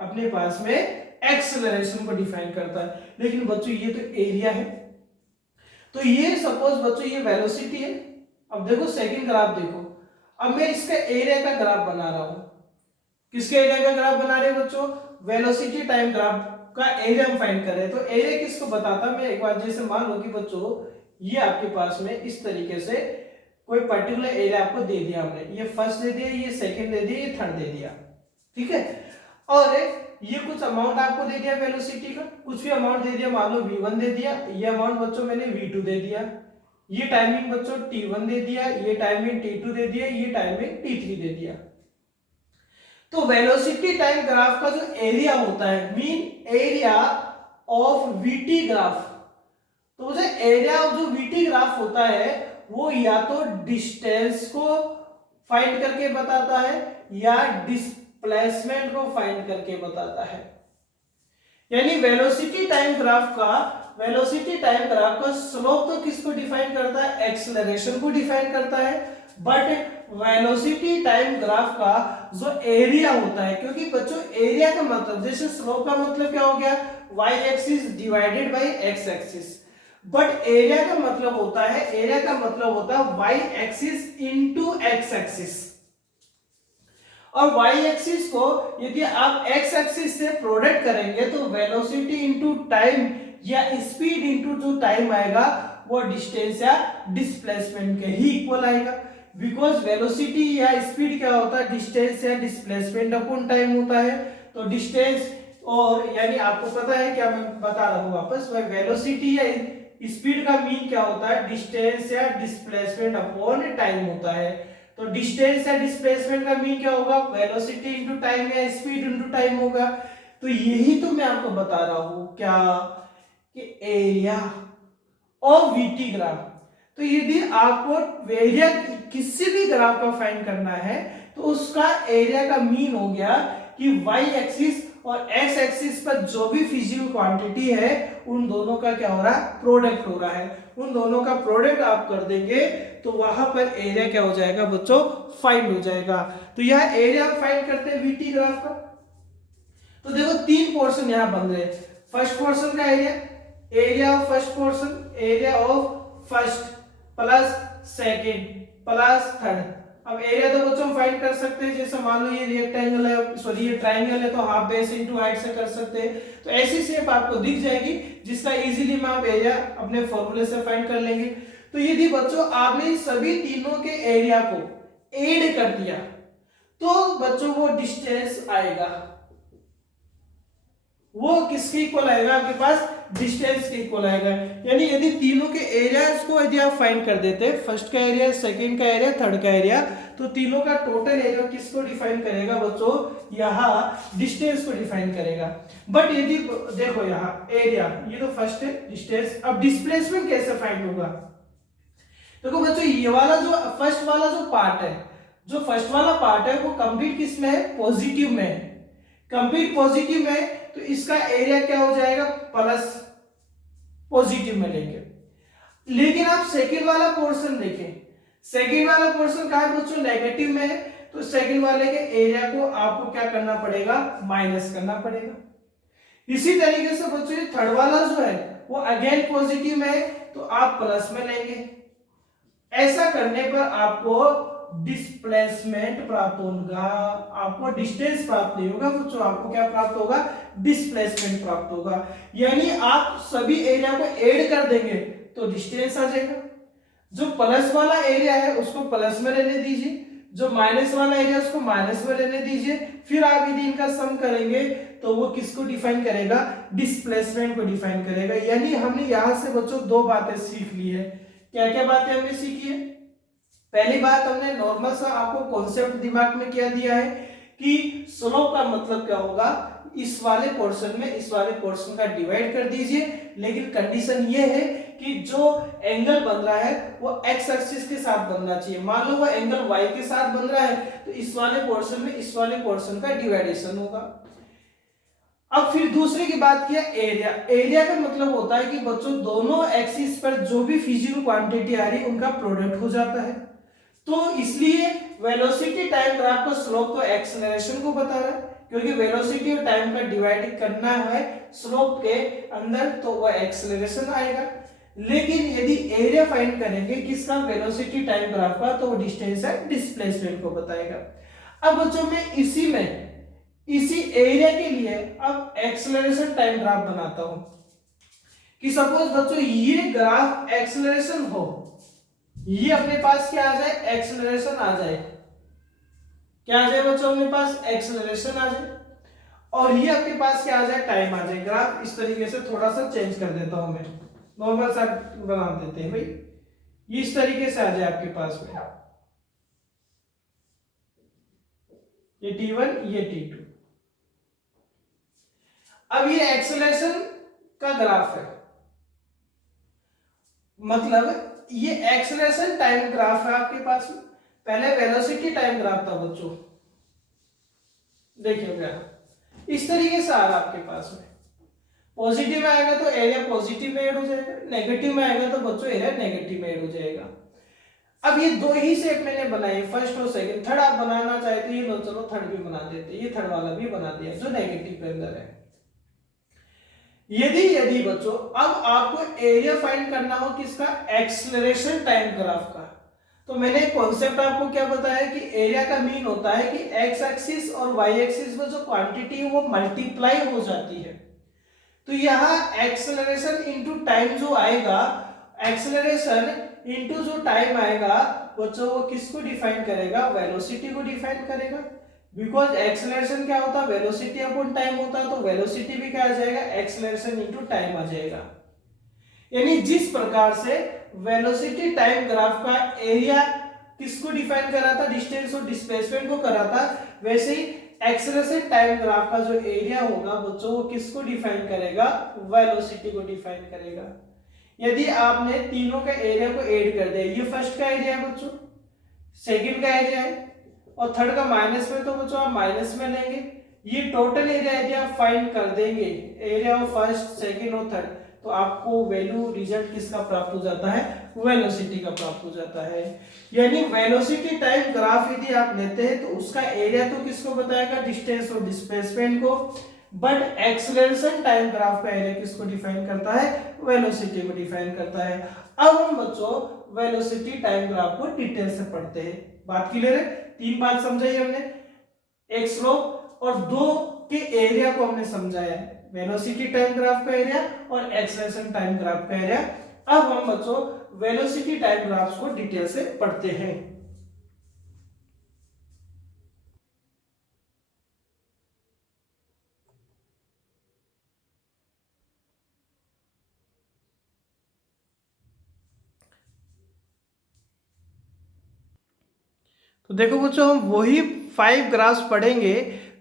अपने पास में एक्सेलरेशन को डिफाइन करता है। लेकिन बच्चों ये तो एरिया है, तो ये सपोज बच्चों ये वेलोसिटी है। अब देखो सेकंड ग्राफ देखो, अब मैं इसका एरिया का ग्राफ बना रहा हूं। किसके एरिया का ग्राफ बना रहे हैं बच्चों, वेलोसिटी टाइम ग्राफ का एरिया हम फाइंड कर रहे हैं। तो एरिया किसको बताता, मैं एक बार जैसे मान लो कि बच्चों ये आपके पास में इस तरीके से कोई पर्टिकुलर एरिया आपको दे दिया हमने, ये फर्स्ट दे दिया, ये सेकंड दे दिया, ये थर्ड दे दिया, ठीक है। और ये कुछ अमाउंट आपको दे दिया वेलोसिटी का, कुछ भी अमाउंट दे दिया, मान लो v1 दे दिया, ये अमाउंट बच्चों मैंने v2 दे दिया, ये टाइमिंग बच्चों t1 दे दिया, ये टाइमिंग t2 दे दिया, ये टाइमिंग t3 दे दिया। तो वेलोसिटी टाइम ग्राफ का जो एरिया होता है, mean area of VT graph, तो जो एरिया ऑफ जो वीटी ग्राफ होता है वो या तो डिस्टेंस को फाइंड करके बताता है या डिस्प्लेसमेंट को फाइंड करके बताता है। यानी वेलोसिटी टाइम ग्राफ का स्लोप तो किसको डिफाइन करता है, एक्सेलरेशन को डिफाइन करता है। बट वेलोसिटी टाइम ग्राफ का जो एरिया होता है, क्योंकि बच्चों एरिया का मतलब, जैसे स्लोप का मतलब क्या हो गया, y axis divided by x axis, but area का मतलब होता है y axis into x axis. और y एक्सिस को यदि आप x एक्सिस से प्रोडक्ट करेंगे तो वेलोसिटी इंटू टाइम या स्पीड इंटू जो टाइम आएगा वो डिस्टेंस या डिस्प्लेसमेंट के ही इक्वल आएगा। बिकॉज वेलोसिटी या स्पीड क्या होता है, डिस्टेंस या डिस्प्लेसमेंट अपॉन टाइम होता है। तो डिस्टेंस और यानी आपको पता है क्या, मैं बता रहा हूं वापस, वेलोसिटी या स्पीड का मीन क्या होता है, डिस्टेंस या डिस्प्लेसमेंट अपॉन टाइम होता है। तो डिस्टेंस या डिस्प्लेसमेंट का मीन क्या होगा, वेलोसिटी इनटू टाइम या स्पीड इनटू टाइम होगा। तो यही तो मैं आपको बता रहा हूं क्या, कि एरिया ऑफ वीटी ग्राफ। तो यदि आपको एरिया किसी भी ग्राफ का फाइंड करना है तो उसका एरिया का मीन हो गया कि y एक्सिस और x एक्सिस पर जो भी फिजिकल क्वांटिटी है उन दोनों का क्या हो रहा है, प्रोडक्ट हो रहा है। उन दोनों का प्रोडक्ट आप कर देंगे तो वहां पर एरिया क्या हो जाएगा बच्चों, फाइंड हो जाएगा। तो यह एरिया फाइंड करते हैं वीटी ग्राफ का। तो देखो तीन पोर्शन यहां बन रहे हैं। फर्स्ट पोर्शन का area of first portion, area of first plus second plus third. अब एरिया तो बच्चों हम फाइंड कर सकते हैं, जैसे मान लो ये रेक्टेंगल है, सॉरी ये ट्रायंगल है, तो हाफ बेस इनटू हाइट से कर सकते हैं। तो ऐसी शेप आपको दिख जाएगी जिसका इजीली में आप एरिया अपने फॉर्मूले से फाइंड कर लेंगे। तो यदि बच्चों आपने सभी तीनों के एरिया को ऐड कर दिया तो बच्चों वो डिस्टेंस आएगा, वो किसके इक्वल आएगा, आपके पास डिस्टेंस के इक्वल आएगा। यानी यदि तीनों के एरियाज को यदि आप फाइंड कर देते हैं, फर्स्ट का एरिया, सेकंड का एरिया, थर्ड का एरिया, तो तीनों का टोटल एरिया किसको डिफाइन करेगा बच्चों, यहाँ डिस्टेंस को डिफाइन करेगा। बट यदि देखो यहाँ एरिया, ये तो फर्स्ट है डिस्टेंस, अब डिस्प्लेसमेंट कैसे फाइंड होगा। देखो बच्चों ये वाला जो फर्स्ट वाला जो पार्ट है, जो फर्स्ट वाला पार्ट है वो कंप्लीट किस में है, पॉजिटिव में है, कंप्लीट पॉजिटिव में, तो इसका एरिया क्या हो जाएगा, प्लस पॉजिटिव में लेंगे। लेकिन आप सेकंड वाला पोर्शन देखें, सेकंड वाला पोर्शन कहाँ है बच्चों, नेगेटिव में है, तो सेकंड वाले के एरिया को आपको क्या करना पड़ेगा, माइनस करना पड़ेगा। इसी तरीके से बच्चों ये थर्ड वाला जो है वो अगेन पॉजिटिव में है, तो आप प्लस में लेंगे। ऐसा करने पर आपको डिस्प्लेसमेंट प्राप्त होगा, आपको डिस्टेंस प्राप्त नहीं होगा बच्चों, आपको क्या प्राप्त होगा, डिस्प्लेसमेंट प्राप्त होगा। यानी आप सभी एरिया को ऐड कर देंगे तो डिस्टेंस आ जाएगा। जो प्लस वाला एरिया है उसको प्लस में रहने दीजिए, जो माइनस वाला एरिया उसको माइनस में रहने दीजिए, फिर आप यदि इनका सम करेंगे तो वो किसको डिफाइन करेगा, डिस्प्लेसमेंट को डिफाइन करेगा। यानी हमने यहां से बच्चों दो बातें सीख ली है। क्या क्या बातें हमने सीखी है, पहली बात हमने नॉर्मल सा आपको कॉन्सेप्ट दिमाग में क्या दिया है कि स्लोप का मतलब क्या होगा, इस वाले पोर्शन में इस वाले पोर्शन का डिवाइड कर दीजिए, लेकिन कंडीशन ये है कि जो एंगल बन रहा है वो एक्स एक्सिस के साथ बनना चाहिए। मान लो वो एंगल वाई के साथ बन रहा है तो इस वाले पोर्शन में इस वाले पोर्शन का डिवाइडेशन होगा। अब फिर दूसरे की बात किया एरिया। एरिया का मतलब होता है कि बच्चों दोनों एक्सिस पर जो भी फिजिकल क्वांटिटी आ रही है उनका प्रोडक्ट हो जाता है। तो इसलिए वेलोसिटी टाइम ग्राफ का स्लोप तो एक्सेलरेशन को बता रहा है, क्योंकि वेलोसिटी और टाइम का डिवाइड करना है स्लोप के अंदर तो वह एक्सेलरेशन आएगा। लेकिन यदि एरिया फाइंड करेंगे किसका, वेलोसिटी टाइम ग्राफ का, तो वो डिस्टेंस है डिस्प्लेसमेंट को बताएगा। अब बच्चों में इसी एरिया के लिए अब एक्सेलरेशन टाइम ग्राफ बनाता हूं कि सपोज बच्चों ये ग्राफ एक्सेलरेशन हो, ये अपने पास क्या आ जाए, एक्सेलरेशन आ जाए, क्या आ जाए बच्चों अपने पास, एक्सेलरेशन आ जाए, और ये आपके पास क्या आ जाए, टाइम आ जाए। ग्राफ इस तरीके से थोड़ा सा चेंज कर देता हूं मैं, नॉर्मल सा बना देते हैं भाई, ये इस तरीके से आ जाए आपके पास में, ये T1 ये T2। अब ये एक्सेलरेशन का ग्राफ है, मतलब ये एक्सेलरेशन टाइम ग्राफ है आपके पास में। पहले वेलोसिटी टाइम ग्राफ था बच्चों, देखिए क्या इस तरीके से आ रहा आपके पास में, पॉजिटिव में आएगा तो एरिया पॉजिटिव में ऐड हो जाएगा, नेगेटिव में आएगा तो बच्चों एरिया नेगेटिव में ऐड हो जाएगा। अब ये दो ही शेप मैंने बनाई, फर्स्ट और सेकंड। थर्ड आप बनाना चाहे तो ये लो, चलो थर्ड भी बना देते, ये थर्ड वाला भी बना दिया जो नेगेटिव के अंदर है। यदि बच्चों अब आपको एरिया फाइंड करना हो किसका, एक्सेलरेशन टाइम ग्राफ का, तो मैंने कॉन्सेप्ट आपको क्या बताया कि एरिया का मीन होता है कि एक्स एक्सिस और वाई एक्सिस में जो क्वांटिटी है वो मल्टीप्लाई हो जाती है। तो यहाँ एक्सेलरेशन इनटू टाइम जो आएगा, एक्सेलरेशन इनटू जो टाइम आएगा बच्चों वो किसको डिफाइन करेगा, वेलोसिटी को डिफाइन करेगा। बिकॉज एक्सेलरेशन क्या होता है, वेलोसिटी अपॉन टाइम होता है, तो वेलोसिटी भी क्या आ जाएगा, एक्सेलरेशन इनटू टाइम आ जाएगा। यानी जिस प्रकार से वेलोसिटी टाइम ग्राफ का एरिया किसको डिफाइन करा था, डिस्टेंस और डिस्प्लेसमेंट को करा था, वैसे ही एक्सेलरेशन टाइम ग्राफ का जो एरिया होगा बच्चों वो किसको डिफाइन करेगा, वेलोसिटी को डिफाइन करेगा। यदि आपने तीनों का एरिया को ऐड कर दिया, ये फर्स्ट का एरिया है बच्चों, सेकंड का एरिया है और थर्ड का माइनस में, तो बच्चों आप माइनस में लेंगे। ये टोटल एरिया यदि आप फाइंड कर देंगे, एरिया ऑफ फर्स्ट सेकंड और थर्ड, तो आपको वैल्यू रिजल्ट किसका प्राप्त हो जाता है, वेलोसिटी का प्राप्त हो जाता है। यानी वेलोसिटी टाइम ग्राफ यदि आप लेते हैं तो उसका एरिया तो किसको बताएगा, डिस्टेंस और डिस्प्लेसमेंट को, बट एक्सेलरेशन टाइम ग्राफ का एरिया किसको डिफाइन करता है, वेलोसिटी को डिफाइन करता है। अब हम बच्चों वेलोसिटी टाइम ग्राफ को डिटेल से पढ़ते हैं। बात क्लियर है, तीन बात समझाई हमने, एक स्लोप और दो के एरिया को हमने समझाया है, वेलोसिटी टाइम ग्राफ का एरिया और एक्सेलरेशन टाइम ग्राफ का एरिया। अब हम बच्चों वेलोसिटी टाइम ग्राफ्स को डिटेल से पढ़ते हैं। तो देखो बच्चों हम वही 5 ग्राफ्स पढ़ेंगे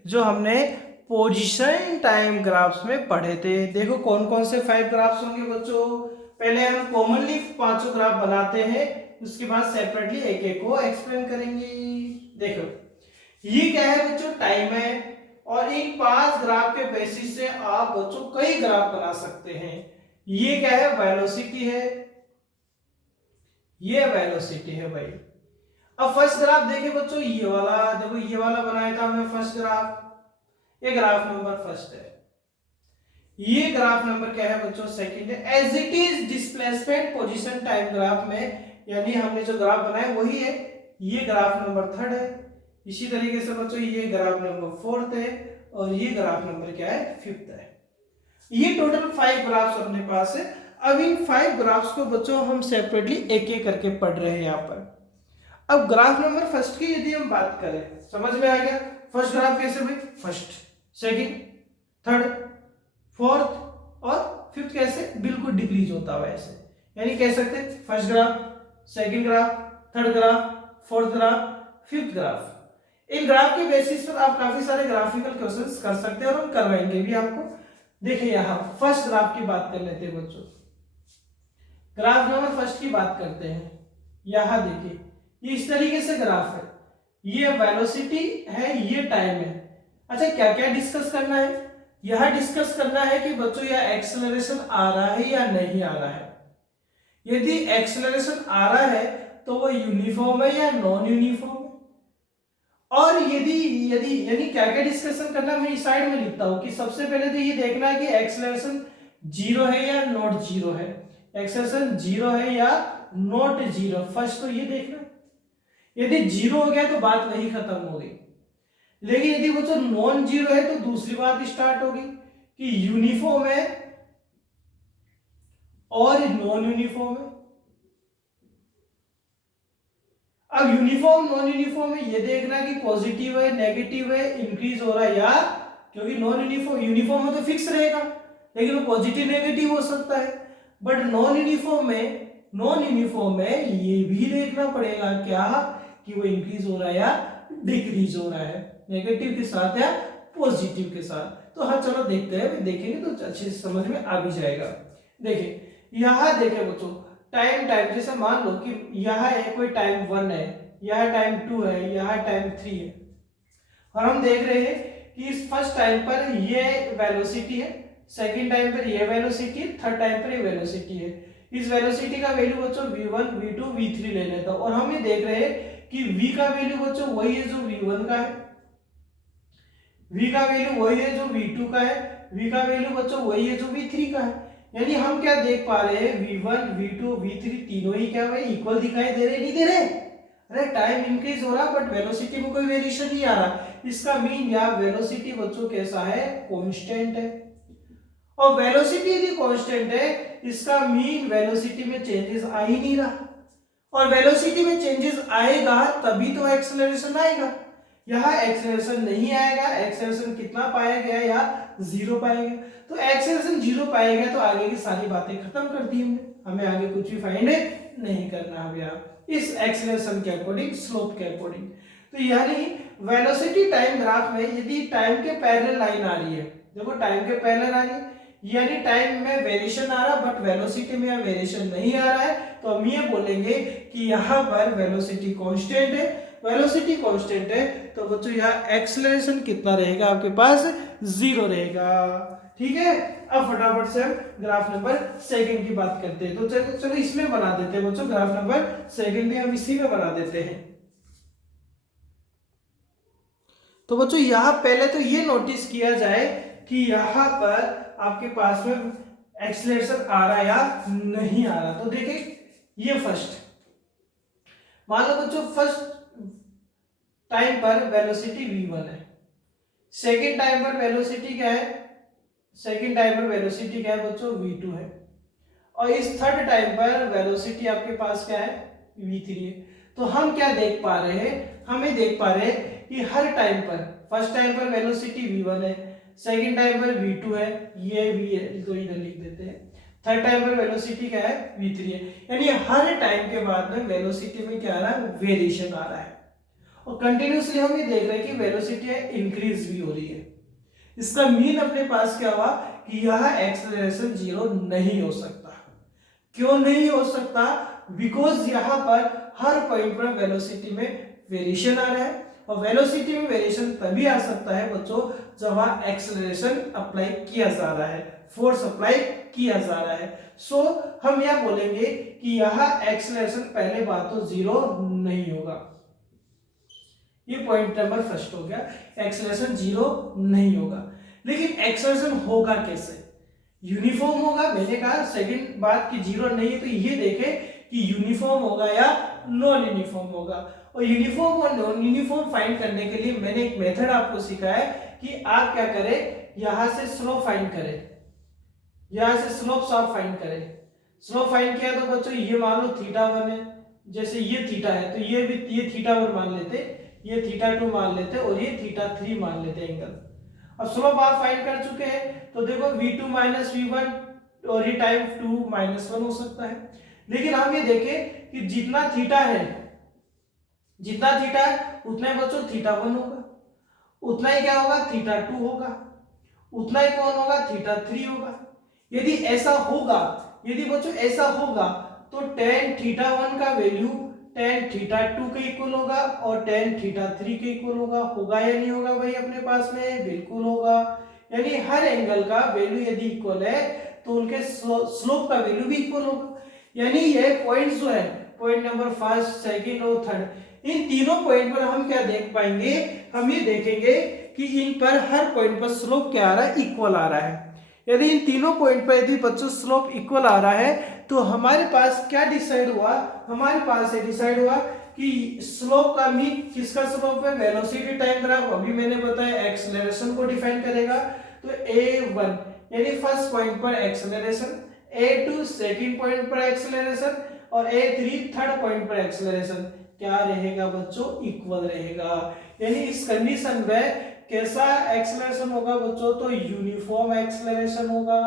जो हमने पोजीशन टाइम ग्राफ्स में पढ़े थे। देखो कौन कौन से 5 ग्राफ्स होंगे बच्चों, पहले हम कॉमनली पांचों ग्राफ बनाते हैं, उसके बाद सेपरेटली एक एक को एक्सप्लेन करेंगे। देखो ये क्या है बच्चों, टाइम है, और इन 5 ग्राफ के बेसिस से आप बच्चों कई ग्राफ बना सकते हैं। ये क्या है, वेलोसिटी है, ये वेलोसिटी है भाई, अब फर्स्ट ग्राफ देखें बच्चों, ये वाला देखो, ये वाला बनाया था हमने फर्स्ट ग्राफ, ये ग्राफ नंबर फर्स्ट है। ये ग्राफ नंबर क्या है बच्चों, सेकंड है। As it is displacement position time graph में, यानी हमने जो ग्राफ बनाया वही है। ये ग्राफ नंबर थर्ड है। इसी तरीके से बच्चों ये ग्राफ नंबर फोर्थ है और ये ग्राफ नंबर क्या है, फिफ्थ है। ये टोटल 5 ग्राफ्स अपने पास है। अब इन 5 ग्राफ्स को बच्चों हम सेपरेटली एक एक करके पढ़ रहे हैं यहाँ पर। अब ग्राफ नंबर फर्स्ट की यदि हम बात करें, समझ में आ गया फर्स्ट ग्राफ कैसे हुई, फर्स्ट, सेकंड, थर्ड, फोर्थ और फिफ्थ कैसे बिल्कुल डिक्रीज होता हुआ ऐसे, यानी कह सकते हैं first graph, second graph, third graph, fourth graph, fifth graph. इन ग्राफ के बेसिस पर आप काफी सारे ग्राफिकल क्वेश्चंस कर सकते हैं और हम करवाएंगे भी आपको। देखिए यहाँ फर्स्ट ग्राफ की बात कर लेते हैं बच्चों। ग्राफ नंबर फर्स्ट की बात करते हैं। यहाँ देखिए ये इस तरीके से ग्राफ है, ये वेलोसिटी है, ये टाइम है। अच्छा क्या क्या डिस्कस करना है, यह डिस्कस करना है कि बच्चों यह एक्सेलरेशन आ रहा है या नहीं आ रहा है। यदि एक्सेलरेशन आ रहा है तो वो यूनिफॉर्म है या नॉन यूनिफॉर्म है। और यदि यदि यानी क्या क्या डिस्कशन करना, मैं इस साइड में लिखता हूं कि सबसे पहले तो ये देखना है कि एक्सेलरेशन जीरो है या नॉट जीरो है, एक्सेलरेशन जीरो है या नॉट जीरो, फर्स्ट तो ये देखना। यदि जीरो हो गया तो बात वही खत्म हो गई। लेकिन यदि बच्चों नॉन जीरो है तो दूसरी बात स्टार्ट होगी कि यूनिफॉर्म है और नॉन यूनिफॉर्म है। अब यूनिफॉर्म नॉन यूनिफॉर्म है ये देखना कि पॉजिटिव है, नेगेटिव है, इंक्रीज हो रहा है या, क्योंकि नॉन यूनिफॉर्म, यूनिफॉर्म में तो फिक्स रहेगा लेकिन वो पॉजिटिव नेगेटिव हो सकता है। बट नॉन यूनिफॉर्म में ये भी देखना पड़ेगा क्या कि वो इंक्रीज हो रहा है या डिक्रीज हो रहा है, नेगेटिव के साथ या पॉजिटिव के साथ। तो हाँ चलो देखते हैं, देखेंगे तो अच्छे से समझ में आ भी जाएगा। देखिए यहाँ देखे बच्चों, टाइम जैसे मान लो कि यहाँ है कोई टाइम 1 है, यहाँ टाइम 2 है, यहाँ टाइम 3 है, और हम देख रहे हैं कि इस फर्स्ट टाइम पर ये वेलोसिटी है, सेकंड टाइम पर ये वेलोसिटी है, थर्ड टाइम पर ये वेलोसिटी है। इस वेलोसिटी का वैल्यू बच्चों v1 v2 v3 ले लेता हूं, और हम ये देख रहे हैं कि v का वैल्यू बच्चों वही है जो v1 का है, v का वैल्यू वही है जो v2 का है, v का वैल्यू बच्चों वही है जो v3 का है। यानी हम क्या देख पा रहे हैं, v1 v2 v3 तीनों ही क्या है, इक्वल दिखाई दे रहे, नहीं दे रहे। अरे टाइम इंक्रीज हो रहा बट वेलोसिटी में कोई वेरिएशन नहीं आ रहा। इसका मीन या वेलोसिटी बच्चों कैसा है, कांस्टेंट है। और वेलोसिटी यदि कांस्टेंट है इसका मीन वेलोसिटी में चेंजेस आ ही नहीं रहा, और वेलोसिटी में चेंजेस आएगा तभी तो एक्सेलरेशन आएगा। यहाँ एक्सेलरेशन नहीं आएगा, एक्सेलरेशन कितना पाया गया या जीरो पाया गया। तो एक्सेलरेशन जीरो पाया गया तो आगे की सारी बातें खत्म कर दी हमने, हमें आगे कुछ भी फाइंड नहीं करना है यहाँ इस एक्सेलरेशन के अकॉर्डिंग, स्लोप के अकॉर्डिंग। तो यानी वेलोसिटी टाइम ग्राफ में यदि टाइम के पैरेलल लाइन आ रही है, देखो टाइम के पैरेलल आ रही है, यानी टाइम में वेरिएशन आ रहा बट वेलोसिटी में वेरिएशन नहीं आ रहा है, तो हम ये बोलेंगे कि यहाँ पर वेलोसिटी कांस्टेंट है। वेलोसिटी कांस्टेंट है तो बच्चों यहाँ एक्सेलरेशन कितना रहेगा आपके पास, जीरो रहेगा। ठीक है, अब फटाफट से हम ग्राफ नंबर सेकंड की बात करते हैं। तो चलो इसमें बना देते हैं बच्चों, ग्राफ नंबर सेकंड में हम इसी में बना देते हैं। तो बच्चों यहाँ पहले तो ये नोटिस किया जाए कि यहाँ पर आपके पास में एक्सेलरेशन आ रहा या नहीं आ रहा। तो देखिए ये फर्स्ट, मान लो बच्चों फर्स्ट टाइम पर वेलोसिटी v1 है, सेकंड टाइम पर वेलोसिटी क्या है, सेकंड टाइम पर वेलोसिटी क्या है बच्चों, v2 है, और इस थर्ड टाइम पर वेलोसिटी आपके पास क्या है, v3 है। तो हम क्या देख पा रहे हैं, हमें देख पा रहे हैं कि हर टाइम पर, फर्स्ट टाइम पर वेलोसिटी v1 है, सेकंड टाइम पर v2 है, ये v है तो इधर लिख देते हैं, थर्ड टाइम पर वेलोसिटी क्या है, v3 है। यानी हर टाइम के बाद में वेलोसिटी में क्या आ रहा है, वेरिएशन आ रहा है, और कंटिन्यूसली हम ये देख रहे हैं कि वेलोसिटी इंक्रीज भी हो रही है। इसका मीन अपने पास क्या हुआ कि यह एक्सेलरेशन जीरो नहीं हो सकता। क्यों नहीं हो सकता, बिकॉज यहाँ पर हर पॉइंट पर वेलोसिटी में वेरिएशन आ रहा है, और वेलोसिटी में वेरिएशन तभी आ सकता है बच्चों जब वहां एक्सेलरेशन अप्लाई किया जा रहा है, फोर्स अप्लाई किया जा रहा है। सो हम यह बोलेंगे कि यह एक्सेलरेशन पहले बात तो जीरो नहीं होगा। ये पॉइंट नंबर फर्स्ट हो गया, एक्सेलरेशन जीरो नहीं होगा। लेकिन एक्सेलरेशन होगा कैसे? यूनिफॉर्म होगा। मैंने कहा सेकंड बात कि जीरो नहीं है, तो ये देखे कि यूनिफॉर्म होगा या नॉन यूनिफॉर्म होगा। और यूनिफॉर्म और नॉन यूनिफॉर्म फाइंड करने के लिए मैंने एक मेथड आपको सिखाया है कि आप क्या करें, यहां से स्लोप फाइंड करें, यहां से स्लोप आप फाइंड करें। स्लोप फाइंड किया तो बच्चों ये मान लो θ1 है, जैसे ये थीटा है तो ये भी ये θ1 मान लेते, ये θ2 मान लेते और ये θ3 मान लेते एंगल। अब स्लोप आप फाइंड कर चुके हैं तो देखो v2 माइनस v1 और ये टाइम 2 माइनस 1 हो सकता है। लेकिन हम ये देखें कि जितना थीटा है, जितना थीटा है उतना ही बच्चों θ1 होगा, उतना ही क्या होगा θ2 होगा, उतना ही कौन होगा θ3 होगा। यदि ऐसा होगा, यदि बच्चों ऐसा होगा तो tan θ1 का वैल्यू tan θ2 के इक्वल होगा और tan θ3 के इक्वल होगा या नहीं होगा भाई अपने पास में? बिल्कुल होगा। यानी हर एंगल का वैल्यू यदि इक्वल है तो उनके स्लोप का वैल्यू भी इक्वल होगा। यानी ये पॉइंट जो है, पॉइंट नंबर फर्स्ट, सेकंड और थर्ड, इन तीनों पॉइंट पर हम क्या देख पाएंगे, हम ये देखेंगे कि इन पर हर पॉइंट पर स्लोप क्या आ रहा है, इक्वल आ रहा है। यदि इन तीनों पॉइंट पर यदि बच्चों स्लोप इक्वल आ रहा है तो हमारे पास क्या डिसाइड हुआ, हमारे पास ये डिसाइड हुआ कि स्लोप का मीन किसका स्लोप है, वेलोसिटी टाइम ग्राफ। अभी मैंने बताया एक्सेलरेशन को डिफाइन करेगा तो a1 यानी फर्स्ट पॉइंट पर एक्सेलरेशन, a2 सेकंड पॉइंट पर एक्सेलरेशन और a3 थर्ड पॉइंट पर एक्सेलरेशन क्या रहेगा बच्चों, इक्वल रहेगा। यानी इस कंडीशन में कैसा एक्सेलरेशन होगा बच्चों, तो यूनिफॉर्म एक्सेलरेशन होगा।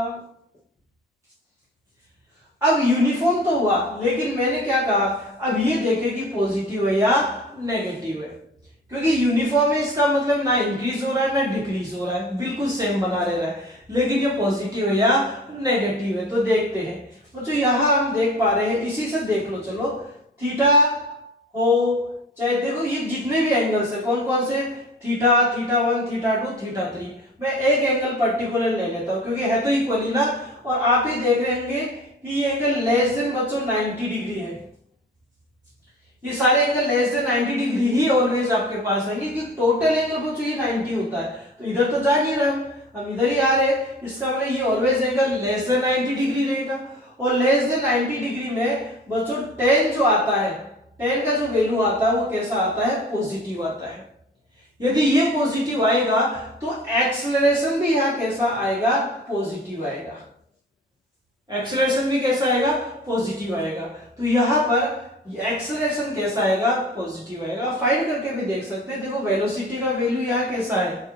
अब यूनिफॉर्म तो हुआ, लेकिन मैंने क्या कहा, अब ये देखें कि पॉजिटिव है या नेगेटिव है। क्योंकि यूनिफॉर्म है इसका मतलब ना इंक्रीज हो रहा है ना डिक्रीज हो रहा है, बिल्कुल सेम बना रह रहा है। लेकिन ये पॉजिटिव है या नेगेटिव है तो देखते हैं। तो यहां हम देख पा रहे हैं, इसी से देख लो चलो, थीटा हो चाहे देखो ये जितने भी एंगल्स है कौन कौन से, थीटा, θ1, θ2, θ3, मैं एक एंगल पर्टिकुलर ले लेता हूं क्योंकि है तो इक्वल ही ना। और आप ही देख रहे होंगे कि ये एंगल लेस देन बच्चों 90 डिग्री है। ये सारे एंगल लेस देन 90 डिग्री ही ऑलवेज आपके पास रहेंगे क्योंकि टोटल एंगल बच्चों ये 90 होता है। तो इधर तो जा नहीं रहा हम इधर ही आ रहे हैं, इसका मतलब ये always angle less than 90 degree रहेगा। और लेस देन 90 डिग्री में बच्चों tan जो आता है, tan का जो वैल्यू आता है वो कैसा आता है, पॉजिटिव आता है। यदि ये पॉजिटिव आएगा तो एक्सेलरेशन भी यहां कैसा आएगा, पॉजिटिव आएगा। एक्सेलरेशन भी कैसा आएगा, पॉजिटिव आएगा। तो यहां पर एक्सेलरेशन कैसा आएगा, पॉजिटिव आएगा। फाइंड करके भी देख सकते हैं। देखो वेलोसिटी का वैल्यू यहां कैसा है,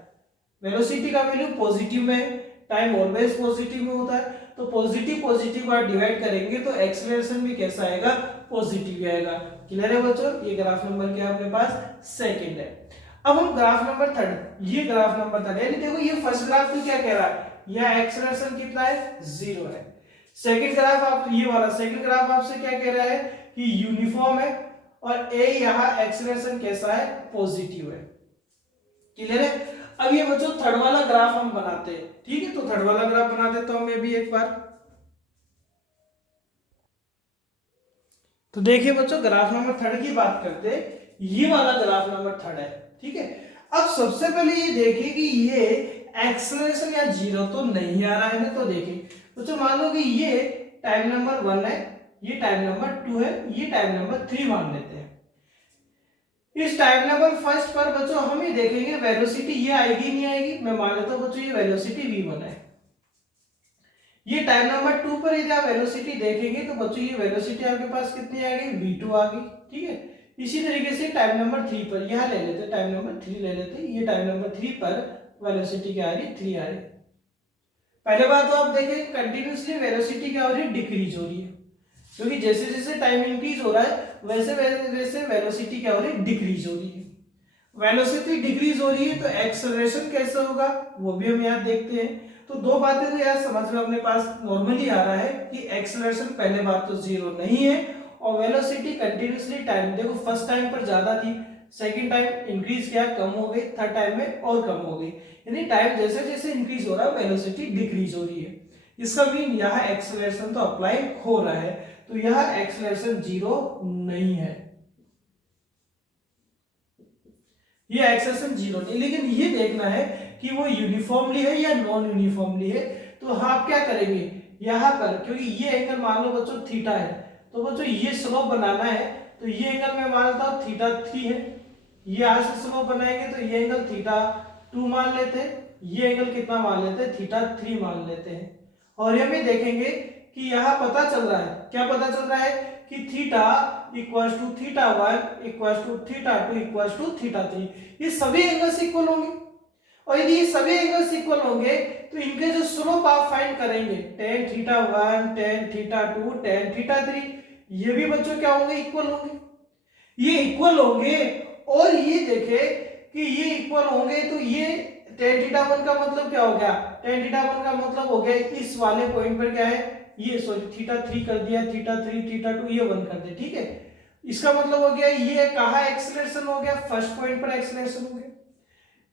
वेलोसिटी का वैल्यू पॉजिटिव में, टाइम ऑलवेज पॉजिटिव में होता है। तो पॉजिटिव पॉजिटिव का डिवाइड करेंगे तो एक्सेलरेशन भी कैसा आएगा, पॉजिटिव आएगा। क्लियर है बच्चों? ये ग्राफ नंबर क्या है अपने पास, सेकंड है। अब हम ग्राफ नंबर थर्ड, ये ग्राफ नंबर थर्ड, यानी देखो ये फर्स्ट ग्राफ तो क्या कह रहा है, यह एक्सेलरेशन कितना है, 0 है। सेकंड ग्राफ आप ये वाला सेकंड ग्राफ आपसे क्या कह रहा है कि यूनिफॉर्म है और ए यहां एक्सेलरेशन कैसा है, पॉजिटिव है। क्लियर है? अब ये बच्चों थर्ड वाला ग्राफ हम बनाते हैं, ठीक है? तो थर्ड वाला ग्राफ बना देता हूं मैं भी एक बार। तो देखिए बच्चों ग्राफ नंबर थर्ड की बात करते हैं, ये वाला ग्राफ नंबर थर्ड है, ठीक है? अब सबसे पहले ये देखिए कि ये एक्सेलरेशन या जीरो तो नहीं आ रहा है ना। तो देखिए बच्चों मान लो कि ये टाइम नंबर 1 है, ये टाइम नंबर 2 है, ये टाइम नंबर 3 मान लेते हैं। इस टाइम नंबर फर्स्ट पर बच्चों हम ये देखेंगे वेलोसिटी ये आएगी नहीं आएगी, मैं मान लेता हूं बच्चों ये वेलोसिटी v1 है। ये टाइम नंबर 2 पर यदि आप वेलोसिटी देखेंगे तो बच्चों ये वेलोसिटी आपके पास कितनी आ गई, v2 आ गई, ठीक है? इसी तरीके से टाइम नंबर 3 पर यहां ले लेते, टाइम नंबर 3 ले लेते, ये टाइम नंबर 3 पर वेलोसिटी क्या आ रही, 3 आ रही। पहले बात तो आप देखें कंटिन्यूअसली वेलोसिटी क्या हो रही है, डिक्रीज हो रही है। क्योंकि जैसे जैसे टाइम इंक्रीज हो रहा है वैसे वैसे वेलोसिटी क्या हो रही है, डिक्रीज हो रही है। वेलोसिटी डिक्रीज हो रही है तो एक्सेलरेशन कैसे होगा वो भी हम यहाँ देखते हैं। तो दो बातें तो यार समझ में अपने पास नॉर्मली आ रहा है कि एक्सेलरेशन पहले बात तो 0 नहीं है और वेलोसिटी कंटिन्यूअसली टाइम, देखो फर्स्ट टाइम पर ज्यादा थी, सेकंड टाइम इंक्रीज किया कम हो गई, थर्ड टाइम में और कम हो गई। यानी टाइम जैसे जैसे इंक्रीज हो रहा है वेलोसिटी डिक्रीज हो रही है। इसका मीन यहाँ एक्सेलरेशन तो अप्लाई हो रहा है, तो यह एक्सेलरेशन 0 नहीं है। ये एक्सेलेरेशन जीरो नहीं, लेकिन ये देखना है कि वो यूनिफॉर्मली है या नॉन यूनिफॉर्मली है। तो आप क्या करेंगे यहाँ पर, क्योंकि ये एंगल मान लो बच्चों थीटा है, तो बच्चों ये स्लोप बनाना है, तो ये एंगल मैं मानता हूँ थीटा 3 है। ये यहां से स्लोप बनाएंगे तो ये एंगल थीटा 2 मान लेते हैं, ये एंगल कितना मान लेते हैं, थीटा 3 मान लेते हैं। और ये भी देखेंगे कि यहाँ पता चल रहा है, क्या पता चल रहा है कि theta equals to theta 1 equals to theta 2 equals to theta 3, ये सभी एंगल्स इक्वल होंगे। और यदि ये सभी एंगल्स इक्वल होंगे तो इनके जो स्लोप आप फाइंड करेंगे tan theta 1 tan theta 2 tan theta 3, ये भी बच्चों क्या होंगे, इक्वल होंगे। ये इक्वल होंगे और ये देखे कि ये इक्वल होंगे तो ये tan थीटा 1 का मतलब क्या हो गया, tan थीटा 1 का मतलब हो गया इस वाले पॉइंट पर क्या है, ये सॉरी थीटा 3 कर दिया, थीटा 3 थीटा 2 ये 1 कर दिया, ठीक है। इसका मतलब हो गया ये कहाँ एक्सेलरेशन हो गया, फर्स्ट पॉइंट पर एक्सेलरेशन हो गया,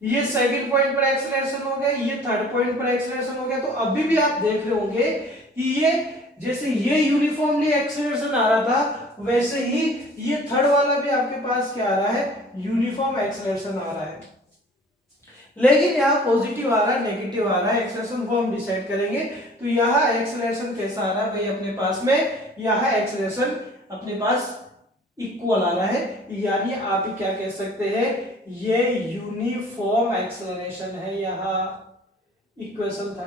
ये सेकंड पॉइंट पर एक्सेलरेशन हो गया, ये थर्ड पॉइंट पर एक्सेलरेशन हो गया। तो अभी भी आप देख रहे होंगे कि ये जैसे ये यूनिफॉर्मली एक्सेलरेशन आ रहा था, वैसे ही ये थर्ड वाला भी आपके पास क्या आ रहा है, यूनिफॉर्म एक्सेलरेशन आ रहा है। लेकिन यहाँ पॉजिटिव आ रहा है, नेगेटिव आ रहा है, एक्सेलरेशन को हम डिसाइड करेंगे। तो यहाँ एक्सेलरेशन कैसा आ रहा है भाई अपने पास में, यहाँ एक्सेलरेशन अपने पास इक्वल आ रहा है, यानी आप ही क्या कह सकते हैं, ये यूनिफॉर्म एक्सेलरेशन है। यहाँ इक्वेशन था,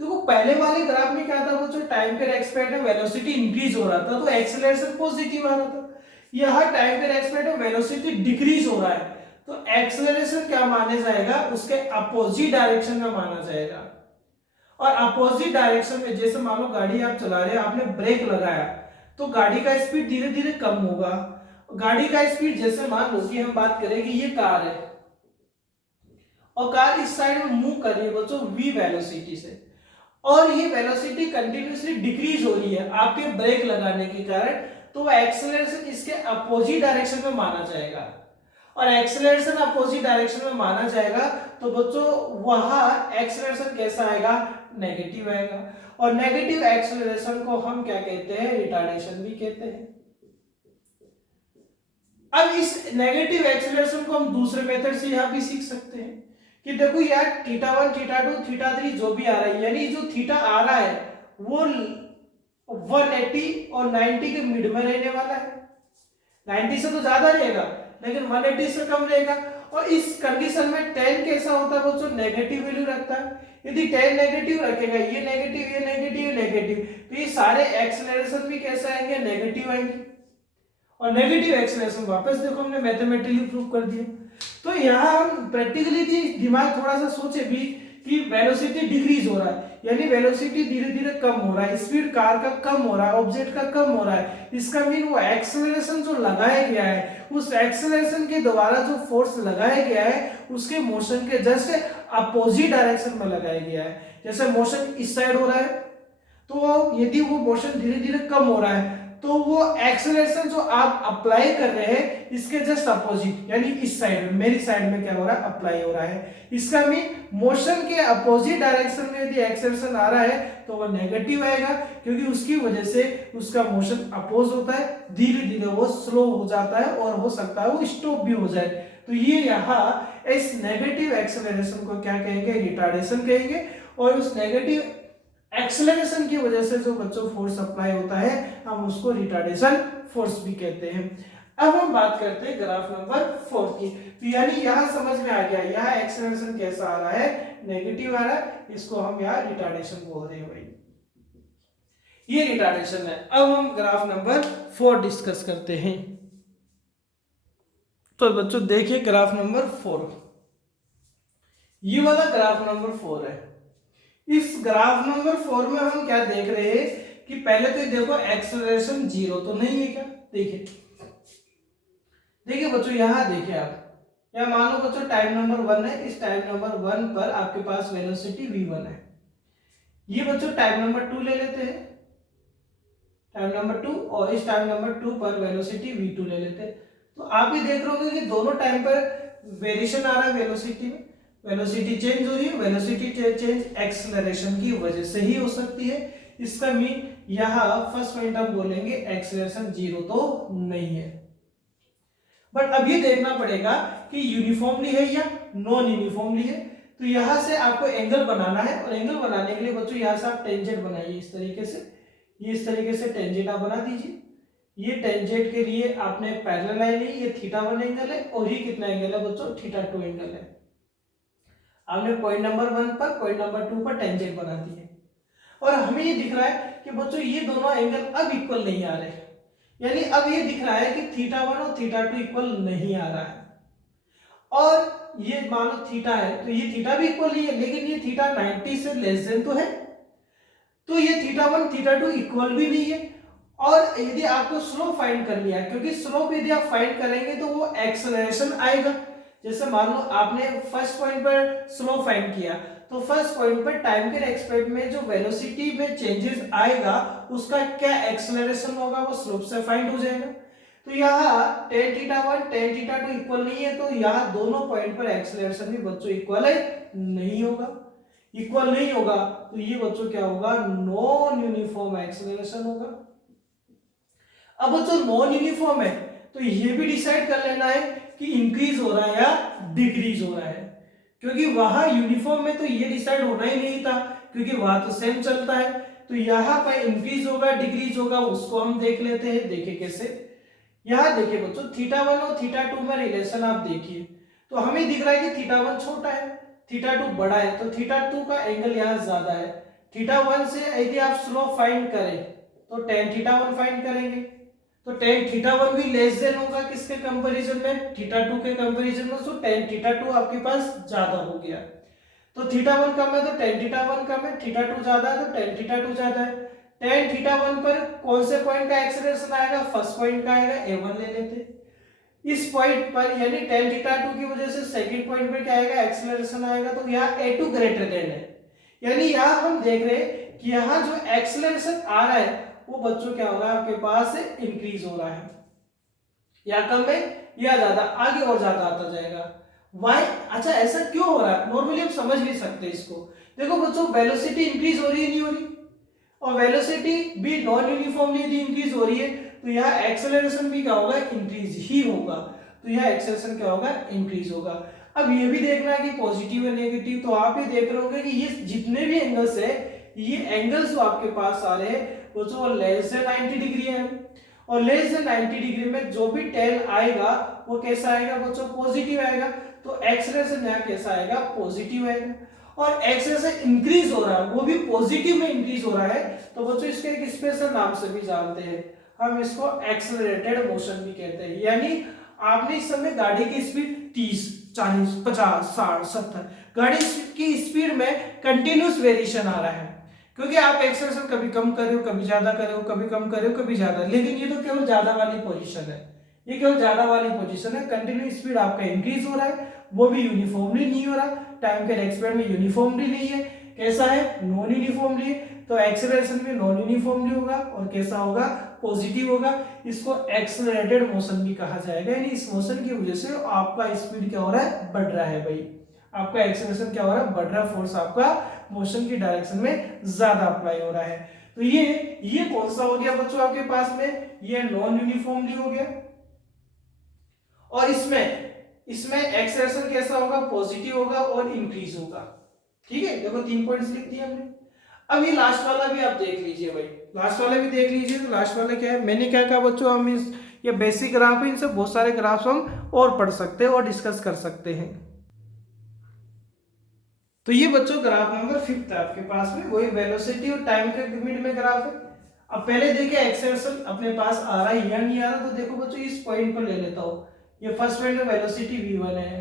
देखो पहले वाले ग्राफ में क्या था बच्चों, टाइम पर एक्सपेक्ट है वेलोसिटी इंक्रीज हो रहा था तो एक्सेलरेशन पॉजिटिव आ रहा था। यहाँ टाइम पर एक्सपेक्ट है वेलोसिटी डिक्रीज हो रहा है तो एक्सेलरेशन क्या माना जाएगा, उसके अपोजिट डायरेक्शन में माना जाएगा। और अपोजिट डायरेक्शन में जैसे मान लो गाड़ी आप चला रहे हैं, आपने ब्रेक लगाया तो गाड़ी का स्पीड धीरे धीरे कम होगा। गाड़ी का स्पीड जैसे मान लो कि हम बात करें कि ये कार है और कार इस साइड में मूव कर रही है बच्चों v वेलोसिटी से, और ये वेलोसिटी कंटिन्यूअसली डिक्रीज हो रही है आपके ब्रेक लगाने के कारण, तो एक्सेलरेशन इसके अपोजिट डायरेक्शन में माना जाएगा। और एक्सेलरेशन अपोजिट डायरेक्शन में माना जाएगा तो बच्चों वहां एक्सेलरेशन कैसा आएगा, नेगेटिव आएगा। और नेगेटिव एक्सेलरेशन को हम क्या कहते हैं, रिटार्डेशन भी कहते हैं। अब इस नेगेटिव एक्सेलरेशन को हम दूसरे मेथड से यहां भी सीख सकते हैं कि देखो यार थीटा 1 थीटा 2 थीटा 3 जो भी आ रहा है, यानी जो थीटा आ रहा है वो 180 और 90 के मिड में रहने वाला है। 90 से तो ज्यादा रहेगा लेकिन 180 से कम रहेगा। और इस कंडीशन में tan कैसा होता है बच्चों, नेगेटिव वैल्यू रखता है। यदि tan नेगेटिव रखेगा, ये नेगेटिव ये नेगेटिव ये नेगेटिव, तो ये सारे एक्सेलरेशन भी कैसे आएंगे, नेगेटिव आएंगे। और नेगेटिव एक्सेलरेशन वापस देखो हमने मैथमेटिकली प्रूव कर दिया। तो यहाँ हम प्रैक्टिकली दिमाग थोड़ा सा सोचे भी कि वेलोसिटी डिक्रीज हो रहा है, यानी वेलोसिटी धीरे धीरे कम हो रहा है, स्पीड कार का कम हो रहा है, ऑब्जेक्ट का कम हो रहा है। इसका मीन वो एक्सेलरेशन जो लगाया गया है, उस एक्सेलरेशन के द्वारा जो फोर्स लगाया गया है उसके मोशन के जस्ट अपोजिट डायरेक्शन में लगाया गया है। जैसे मोशन इस साइड हो रहा है तो यदि वो मोशन धीरे धीरे कम हो रहा है तो वो एक्सेलरेशन जो आप अप्लाई कर रहे हैं इसके जस्ट अपोजिट, यानी इस साइड में, मेरी साइड में क्या हो रहा है, अप्लाई हो रहा है। इसका मीन मोशन के अपोजिट डायरेक्शन में यदि एक्सेलरेशन आ रहा है तो वो नेगेटिव आएगा, क्योंकि उसकी वजह से उसका मोशन अपोज होता है, धीरे धीरे वो स्लो हो जाता है और हो सकता है वो स्टॉप भी हो जाए। तो ये यहाँ इस नेगेटिव एक्सेलरेशन को क्या कहेंगे, रिटार्डेशन कहेंगे। और उस नेगेटिव एक्सेलरेशन की वजह से जो बच्चों फोर्स अप्लाई होता है हम उसको रिटार्डेशन फोर्स भी कहते हैं। अब हम बात करते हैं ग्राफ नंबर 4 की। तो यानी यहां समझ में आ गया, यहाँ एक्सेलरेशन कैसा आ रहा है, नेगेटिव आ रहा है, इसको हम यहाँ रिटार्डेशन बोल रहे हैं भाई, ये रिटार्डेशन है। अब हम ग्राफ नंबर 4 डिस्कस करते हैं। तो बच्चों देखिए ग्राफ नंबर 4, ये वाला ग्राफ नंबर 4 है। इस ग्राफ नंबर 4 में हम क्या देख रहे हैं कि पहले तो देखो एक्सेलरेशन जीरो तो नहीं है क्या, देखिए देखिए बच्चों यहाँ देखिए आप, या मान लो बच्चों टाइम नंबर 1 है, इस टाइम नंबर 1 पर आपके पास वेलोसिटी v1 है। ये बच्चों टाइम नंबर 2 ले लेते हैं, टाइम नंबर 2, और इस टाइम नंबर 2 पर वेलोसिटी v2 ले लेते हैं। तो आप ही देख रहे होंगे कि दोनों टाइम पर वेरिएशन आ रहा है वेलोसिटी में, वेलोसिटी चेंज हो रही है। वेलोसिटी चेंज एक्सेलरेशन की वजह से ही हो सकती है। इसका मीन यहाँ फर्स्ट पॉइंट हम बोलेंगे एक्सेलरेशन जीरो तो नहीं है। बट अब ये देखना पड़ेगा कि यूनिफॉर्मली है या नॉन यूनिफॉर्मली है। तो यहां से आपको एंगल बनाना है, और एंगल बनाने के लिए बच्चों यहां से आप टेंजेंट बनाइए इस तरीके से, ये इस तरीके से टेंजेंट आप बना दीजिए। ये टेंजेंट के लिए आपने पैरेलल लाइन ली, ये θ1 एंगल है, और ये कितना एंगल है बच्चों, θ2 एंगल है। आपने पॉइंट नंबर 1 पर, पॉइंट नंबर 2 पर टेंजेंट बना दी है, और हमें ये दिख रहा है कि बच्चों ये दोनों एंगल अब इक्वल नहीं आ रहे, यानी अब ये दिख रहा है कि θ1 और θ2 इक्वल नहीं आ रहा है। और ये मान लो थीटा है, तो ये थीटा भी इक्वल नहीं है, लेकिन ये थीटा 90 से लेस देन तो है, तो ये θ1 θ2 इक्वल भी नहीं है। और यदि आपको स्लोप फाइंड कर लिया, क्योंकि स्लोप यदि आप फाइंड करेंगे तो वो एक्सेलरेशन आएगा। जैसे मान लो आपने फर्स्ट पॉइंट पर स्लोप फाइंड किया, तो फर्स्ट पॉइंट पर टाइम के रेस्पेक्ट में जो वेलोसिटी में चेंजेस आएगा उसका क्या एक्सेलरेशन होगा, वो स्लोप से फाइंड हो जाएगा। तो यहाँ tan θ1 tan θ2 इक्वल नहीं है, तो यहाँ दोनों पॉइंट पर एक्सेलरेशन भी बच्चों इक्वल नहीं होगा, इक्वल नहीं होगा, तो ये बच्चों क्या होगा, नॉन यूनिफॉर्म एक्सेलरेशन होगा। अब बच्चों नॉन यूनिफॉर्म है, तो ये भी डिसाइड कर लेना है कि इंक्रीज हो रहा है या डिक्रीज हो रहा है, क्योंकि वहां यूनिफॉर्म में तो ये डिसाइड होना ही नहीं था, क्योंकि वहां तो सेम चलता है। तो यहाँ पर इंक्रीज होगा डिक्रीज होगा, उसको हम देख लेते हैं। देखिए कैसे, यहाँ देखिए बच्चों θ1 और θ2 में रिलेशन आप देखिए, तो हमें दिख रहा है कि θ1 छोटा है, θ2 बड़ा है, तो θ2 का एंगल यहाँ ज्यादा है। θ1 से यदि आप स्लोप फाइंड करें तो tan θ1 फाइंड करेंगे, तो tan θ1 भी लेस देन होगा किसके कंपैरिजन में, θ2 के कंपैरिजन में, तो tan θ2 आपके पास ज्यादा हो गया। तो θ1 कम है तो tan θ1 कम है, θ2 ज्यादा है तो tan θ2 ज्यादा है। tan θ1 पर कौन से पॉइंट का एक्सेलरेशन आएगा, फर्स्ट पॉइंट का आएगा, a1 ले लेते। इस पॉइंट पर यानी tan θ2 की वजह से सेकंड पॉइंट पर क्या आएगा, एक्सेलरेशन आएगा, तो यहाँ a2 ग्रेटर देन है, यानी यहाँ हम देख रहे हैं कि यहाँ जो एक्सेलरेशन आ रहा है वो बच्चों क्या हो रहा है, आपके पास इंक्रीज हो रहा है, या कम है या ज्यादा, आगे और ज्यादा आता जाएगा। वाई, अच्छा ऐसा क्यों हो रहा है, नॉर्मली हम समझ भी सकते हैं इसको। देखो बच्चों वेलोसिटी इंक्रीज हो रही है नहीं हो रही, और वेलोसिटी भी नॉन यूनिफॉर्मली यदि इंक्रीज हो रही है तो यहाँ एक्सेलरेशन भी क्या होगा, इंक्रीज ही होगा, तो यहाँ एक्सेलरेशन क्या होगा, इंक्रीज होगा। अब ये भी देखना है कि पॉजिटिव है नेगेटिव, तो आप ये देख रहे होंगे कि ये जितने भी एंगल्स है, ये एंगल्स जो आपके पास आ रहे हैं वो लेस देन 90 डिग्री है, और लेस देन 90 डिग्री में जो भी tan आएगा वो कैसा आएगा बच्चों, पॉजिटिव आएगा, तो एक्सेलरेशन यहाँ कैसा आएगा, पॉजिटिव आएगा। और एक्सेलरेशन इंक्रीज हो रहा है वो भी पॉजिटिव में इंक्रीज हो रहा है, तो बच्चों इसके एक स्पेशल नाम से भी जानते हैं, हम इसको एक्सेलरेटेड मोशन भी कहते हैं। यानी आपने इस समय गाड़ी की स्पीड 30 40 50 60 70, गाड़ी की स्पीड में कंटिन्यूस वेरिएशन आ रहा है, क्योंकि आप एक्सेलरेशन कभी कम कर रहे हो, कभी ज्यादा कर रहे हो, कभी कम कर रहे हो, कभी ज्यादा, लेकिन ये तो केवल ज्यादा वाली पोजीशन है, ये केवल ज्यादा वाली पोजीशन है। कंटिन्यू स्पीड आपका इंक्रीज हो रहा है, वो भी यूनिफॉर्मली नहीं हो रहा, टाइम के रेस्पेक्ट में यूनिफॉर्मली नहीं है, कैसा है, नॉन यूनिफॉर्मली है, तो एक्सेलरेशन भी नॉन यूनिफॉर्मली होगा, और कैसा होगा, पॉजिटिव होगा। इसको एक्सेलरेटेड मोशन भी कहा जाएगा, यानी इस मोशन की वजह से आपका स्पीड क्या हो रहा है, बढ़ रहा है भाई, आपका एक्सेलरेशन क्या हो रहा है, बढ़ रहा है, फोर्स आपका मोशन की डायरेक्शन में ज्यादा अप्लाई हो रहा है। तो ये कौन सा हो गया बच्चों आपके पास में, ये नॉन यूनिफॉर्मली हो गया, और इसमें एक्सेलरेशन कैसा होगा, पॉजिटिव होगा और इंक्रीज होगा। ठीक है, देखो 3 पॉइंट्स लिख दिए हमने। अब ये लास्ट वाला भी आप देख लीजिए भाई, लास्ट वाला भी देख लीजिए। तो लास्ट वाला क्या है, मैंने क्या कहा बच्चों, हम ये बेसिक ग्राफ है, इनसे बहुत सारे ग्राफ्स हम और पढ़ सकते हैं और डिस्कस कर सकते हैं। तो ये बच्चों ग्राफ नंबर 5 है आपके पास में, वही वेलोसिटी और टाइम के मिड में ग्राफ है। अब पहले देखिए एक्सेलरेशन अपने पास आ रहा है या नहीं आ रहा, तो देखो बच्चों इस पॉइंट पर ले लेता हूँ, ये फर्स्ट पॉइंट में वेलोसिटी v1 है,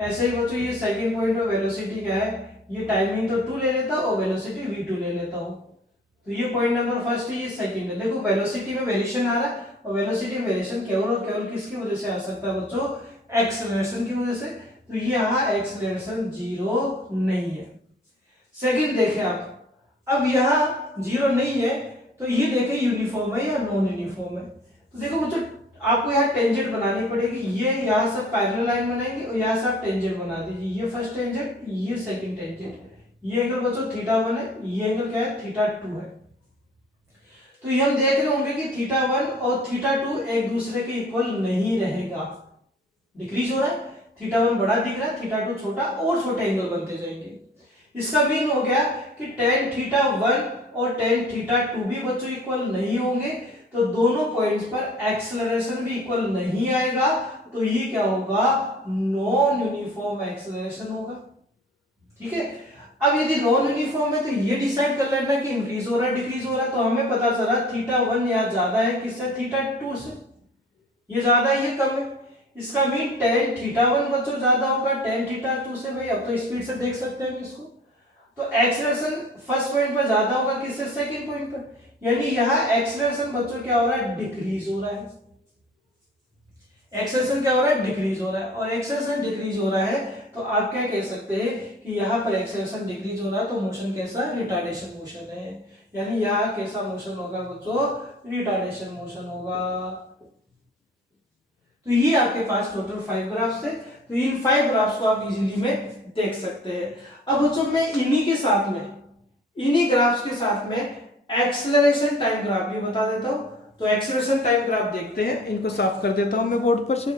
ऐसे ही बच्चों ये सेकंड पॉइंट में वेलोसिटी क्या है, ये टाइमिंग तो 2 ले लेता हूँ और वेलोसिटी v2 ले लेता हूँ। तो ये पॉइंट नंबर फर्स्ट है, ये सेकंड है। देखो वेलोसिटी में वेरिएशन आ रहा है, और वेलोसिटी वेरिएशन केवल और केवल किसकी वजह से आ सकता है बच्चों, एक्सेलरेशन की वजह से। तो ये यहाँ एक्सेलरेशन 0 नहीं है। सेकंड देखें आप, अब यहाँ 0 नहीं है, तो ये देखें यूनिफॉर्म है या नॉन यूनिफॉर्म है। तो देखो बच्चों आपको यहाँ टेंजेंट बनानी पड़ेगी, ये यहाँ से पैरेलल लाइन बनाएंगे और यहाँ से आप टेंजेंट बना दीजिए, ये फर्स्ट टेंजेंट, ये सेकंड टेंजेंट, ये एंगल बच्चों θ1 है, ये एंगल क्या है, θ2 है। तो ये हम देख रहे होंगे कि θ1 और θ2 एक दूसरे के इक्वल नहीं रहेगा, डिक्रीज हो रहा है, थीटा 1 बड़ा दिख रहा है, थीटा 2 छोटा, और छोटे एंगल बनते जाएंगे। इसका मीन हो गया कि tan थीटा 1 और tan थीटा 2 भी बच्चों इक्वल नहीं होंगे, तो दोनों पॉइंट्स पर एक्सेलरेशन भी इक्वल नहीं आएगा, तो ये क्या होगा, नॉन यूनिफॉर्म एक्सेलरेशन होगा। ठीक है, अब यदि नॉन यूनिफॉर्म है तो ये डिसाइड कर लेना कि इंक्रीज हो रहा है डिक्रीज हो रहा है। तो हमें पता चला थीटा 1 यहाँ ज्यादा है किससे, थीटा 2 से, ये ज्यादा है ये कम है। इसका मीन tan थीटा 1 बच्चों ज्यादा होगा tan थीटा 2 से। भाई अब तो स्पीड से देख सकते हैं इसको, तो एक्सेलरेशन फर्स्ट पॉइंट पर ज्यादा होगा किससे, सेकंड पॉइंट पर, यानी यहाँ एक्सेलरेशन बच्चों क्या हो रहा है, डिक्रीज हो रहा है। एक्सेलरेशन क्या हो रहा है, डिक्रीज हो रहा है, और एक्सेलरेशन डिक्रीज हो रहा है तो आप क्या कह सकते हैं कि यहाँ पर एक्सेलरेशन डिक्रीज हो रहा है तो मोशन कैसा, रिटार्डेशन मोशन है, यानी यहाँ कैसा मोशन होगा बच्चों, रिटार्डेशन मोशन होगा। तो ये आपके पास टोटल 5 ग्राफ्स थे, तो इन 5 ग्राफ्स को आप इजीली में देख सकते हैं। अब बच्चों मैं इन्हीं के साथ में, इन्हीं ग्राफ्स के साथ में एक्सेलरेशन टाइम ग्राफ भी बता देता हूं। तो एक्सेलरेशन टाइम ग्राफ देखते हैं, इनको साफ कर देता हूं मैं बोर्ड पर से।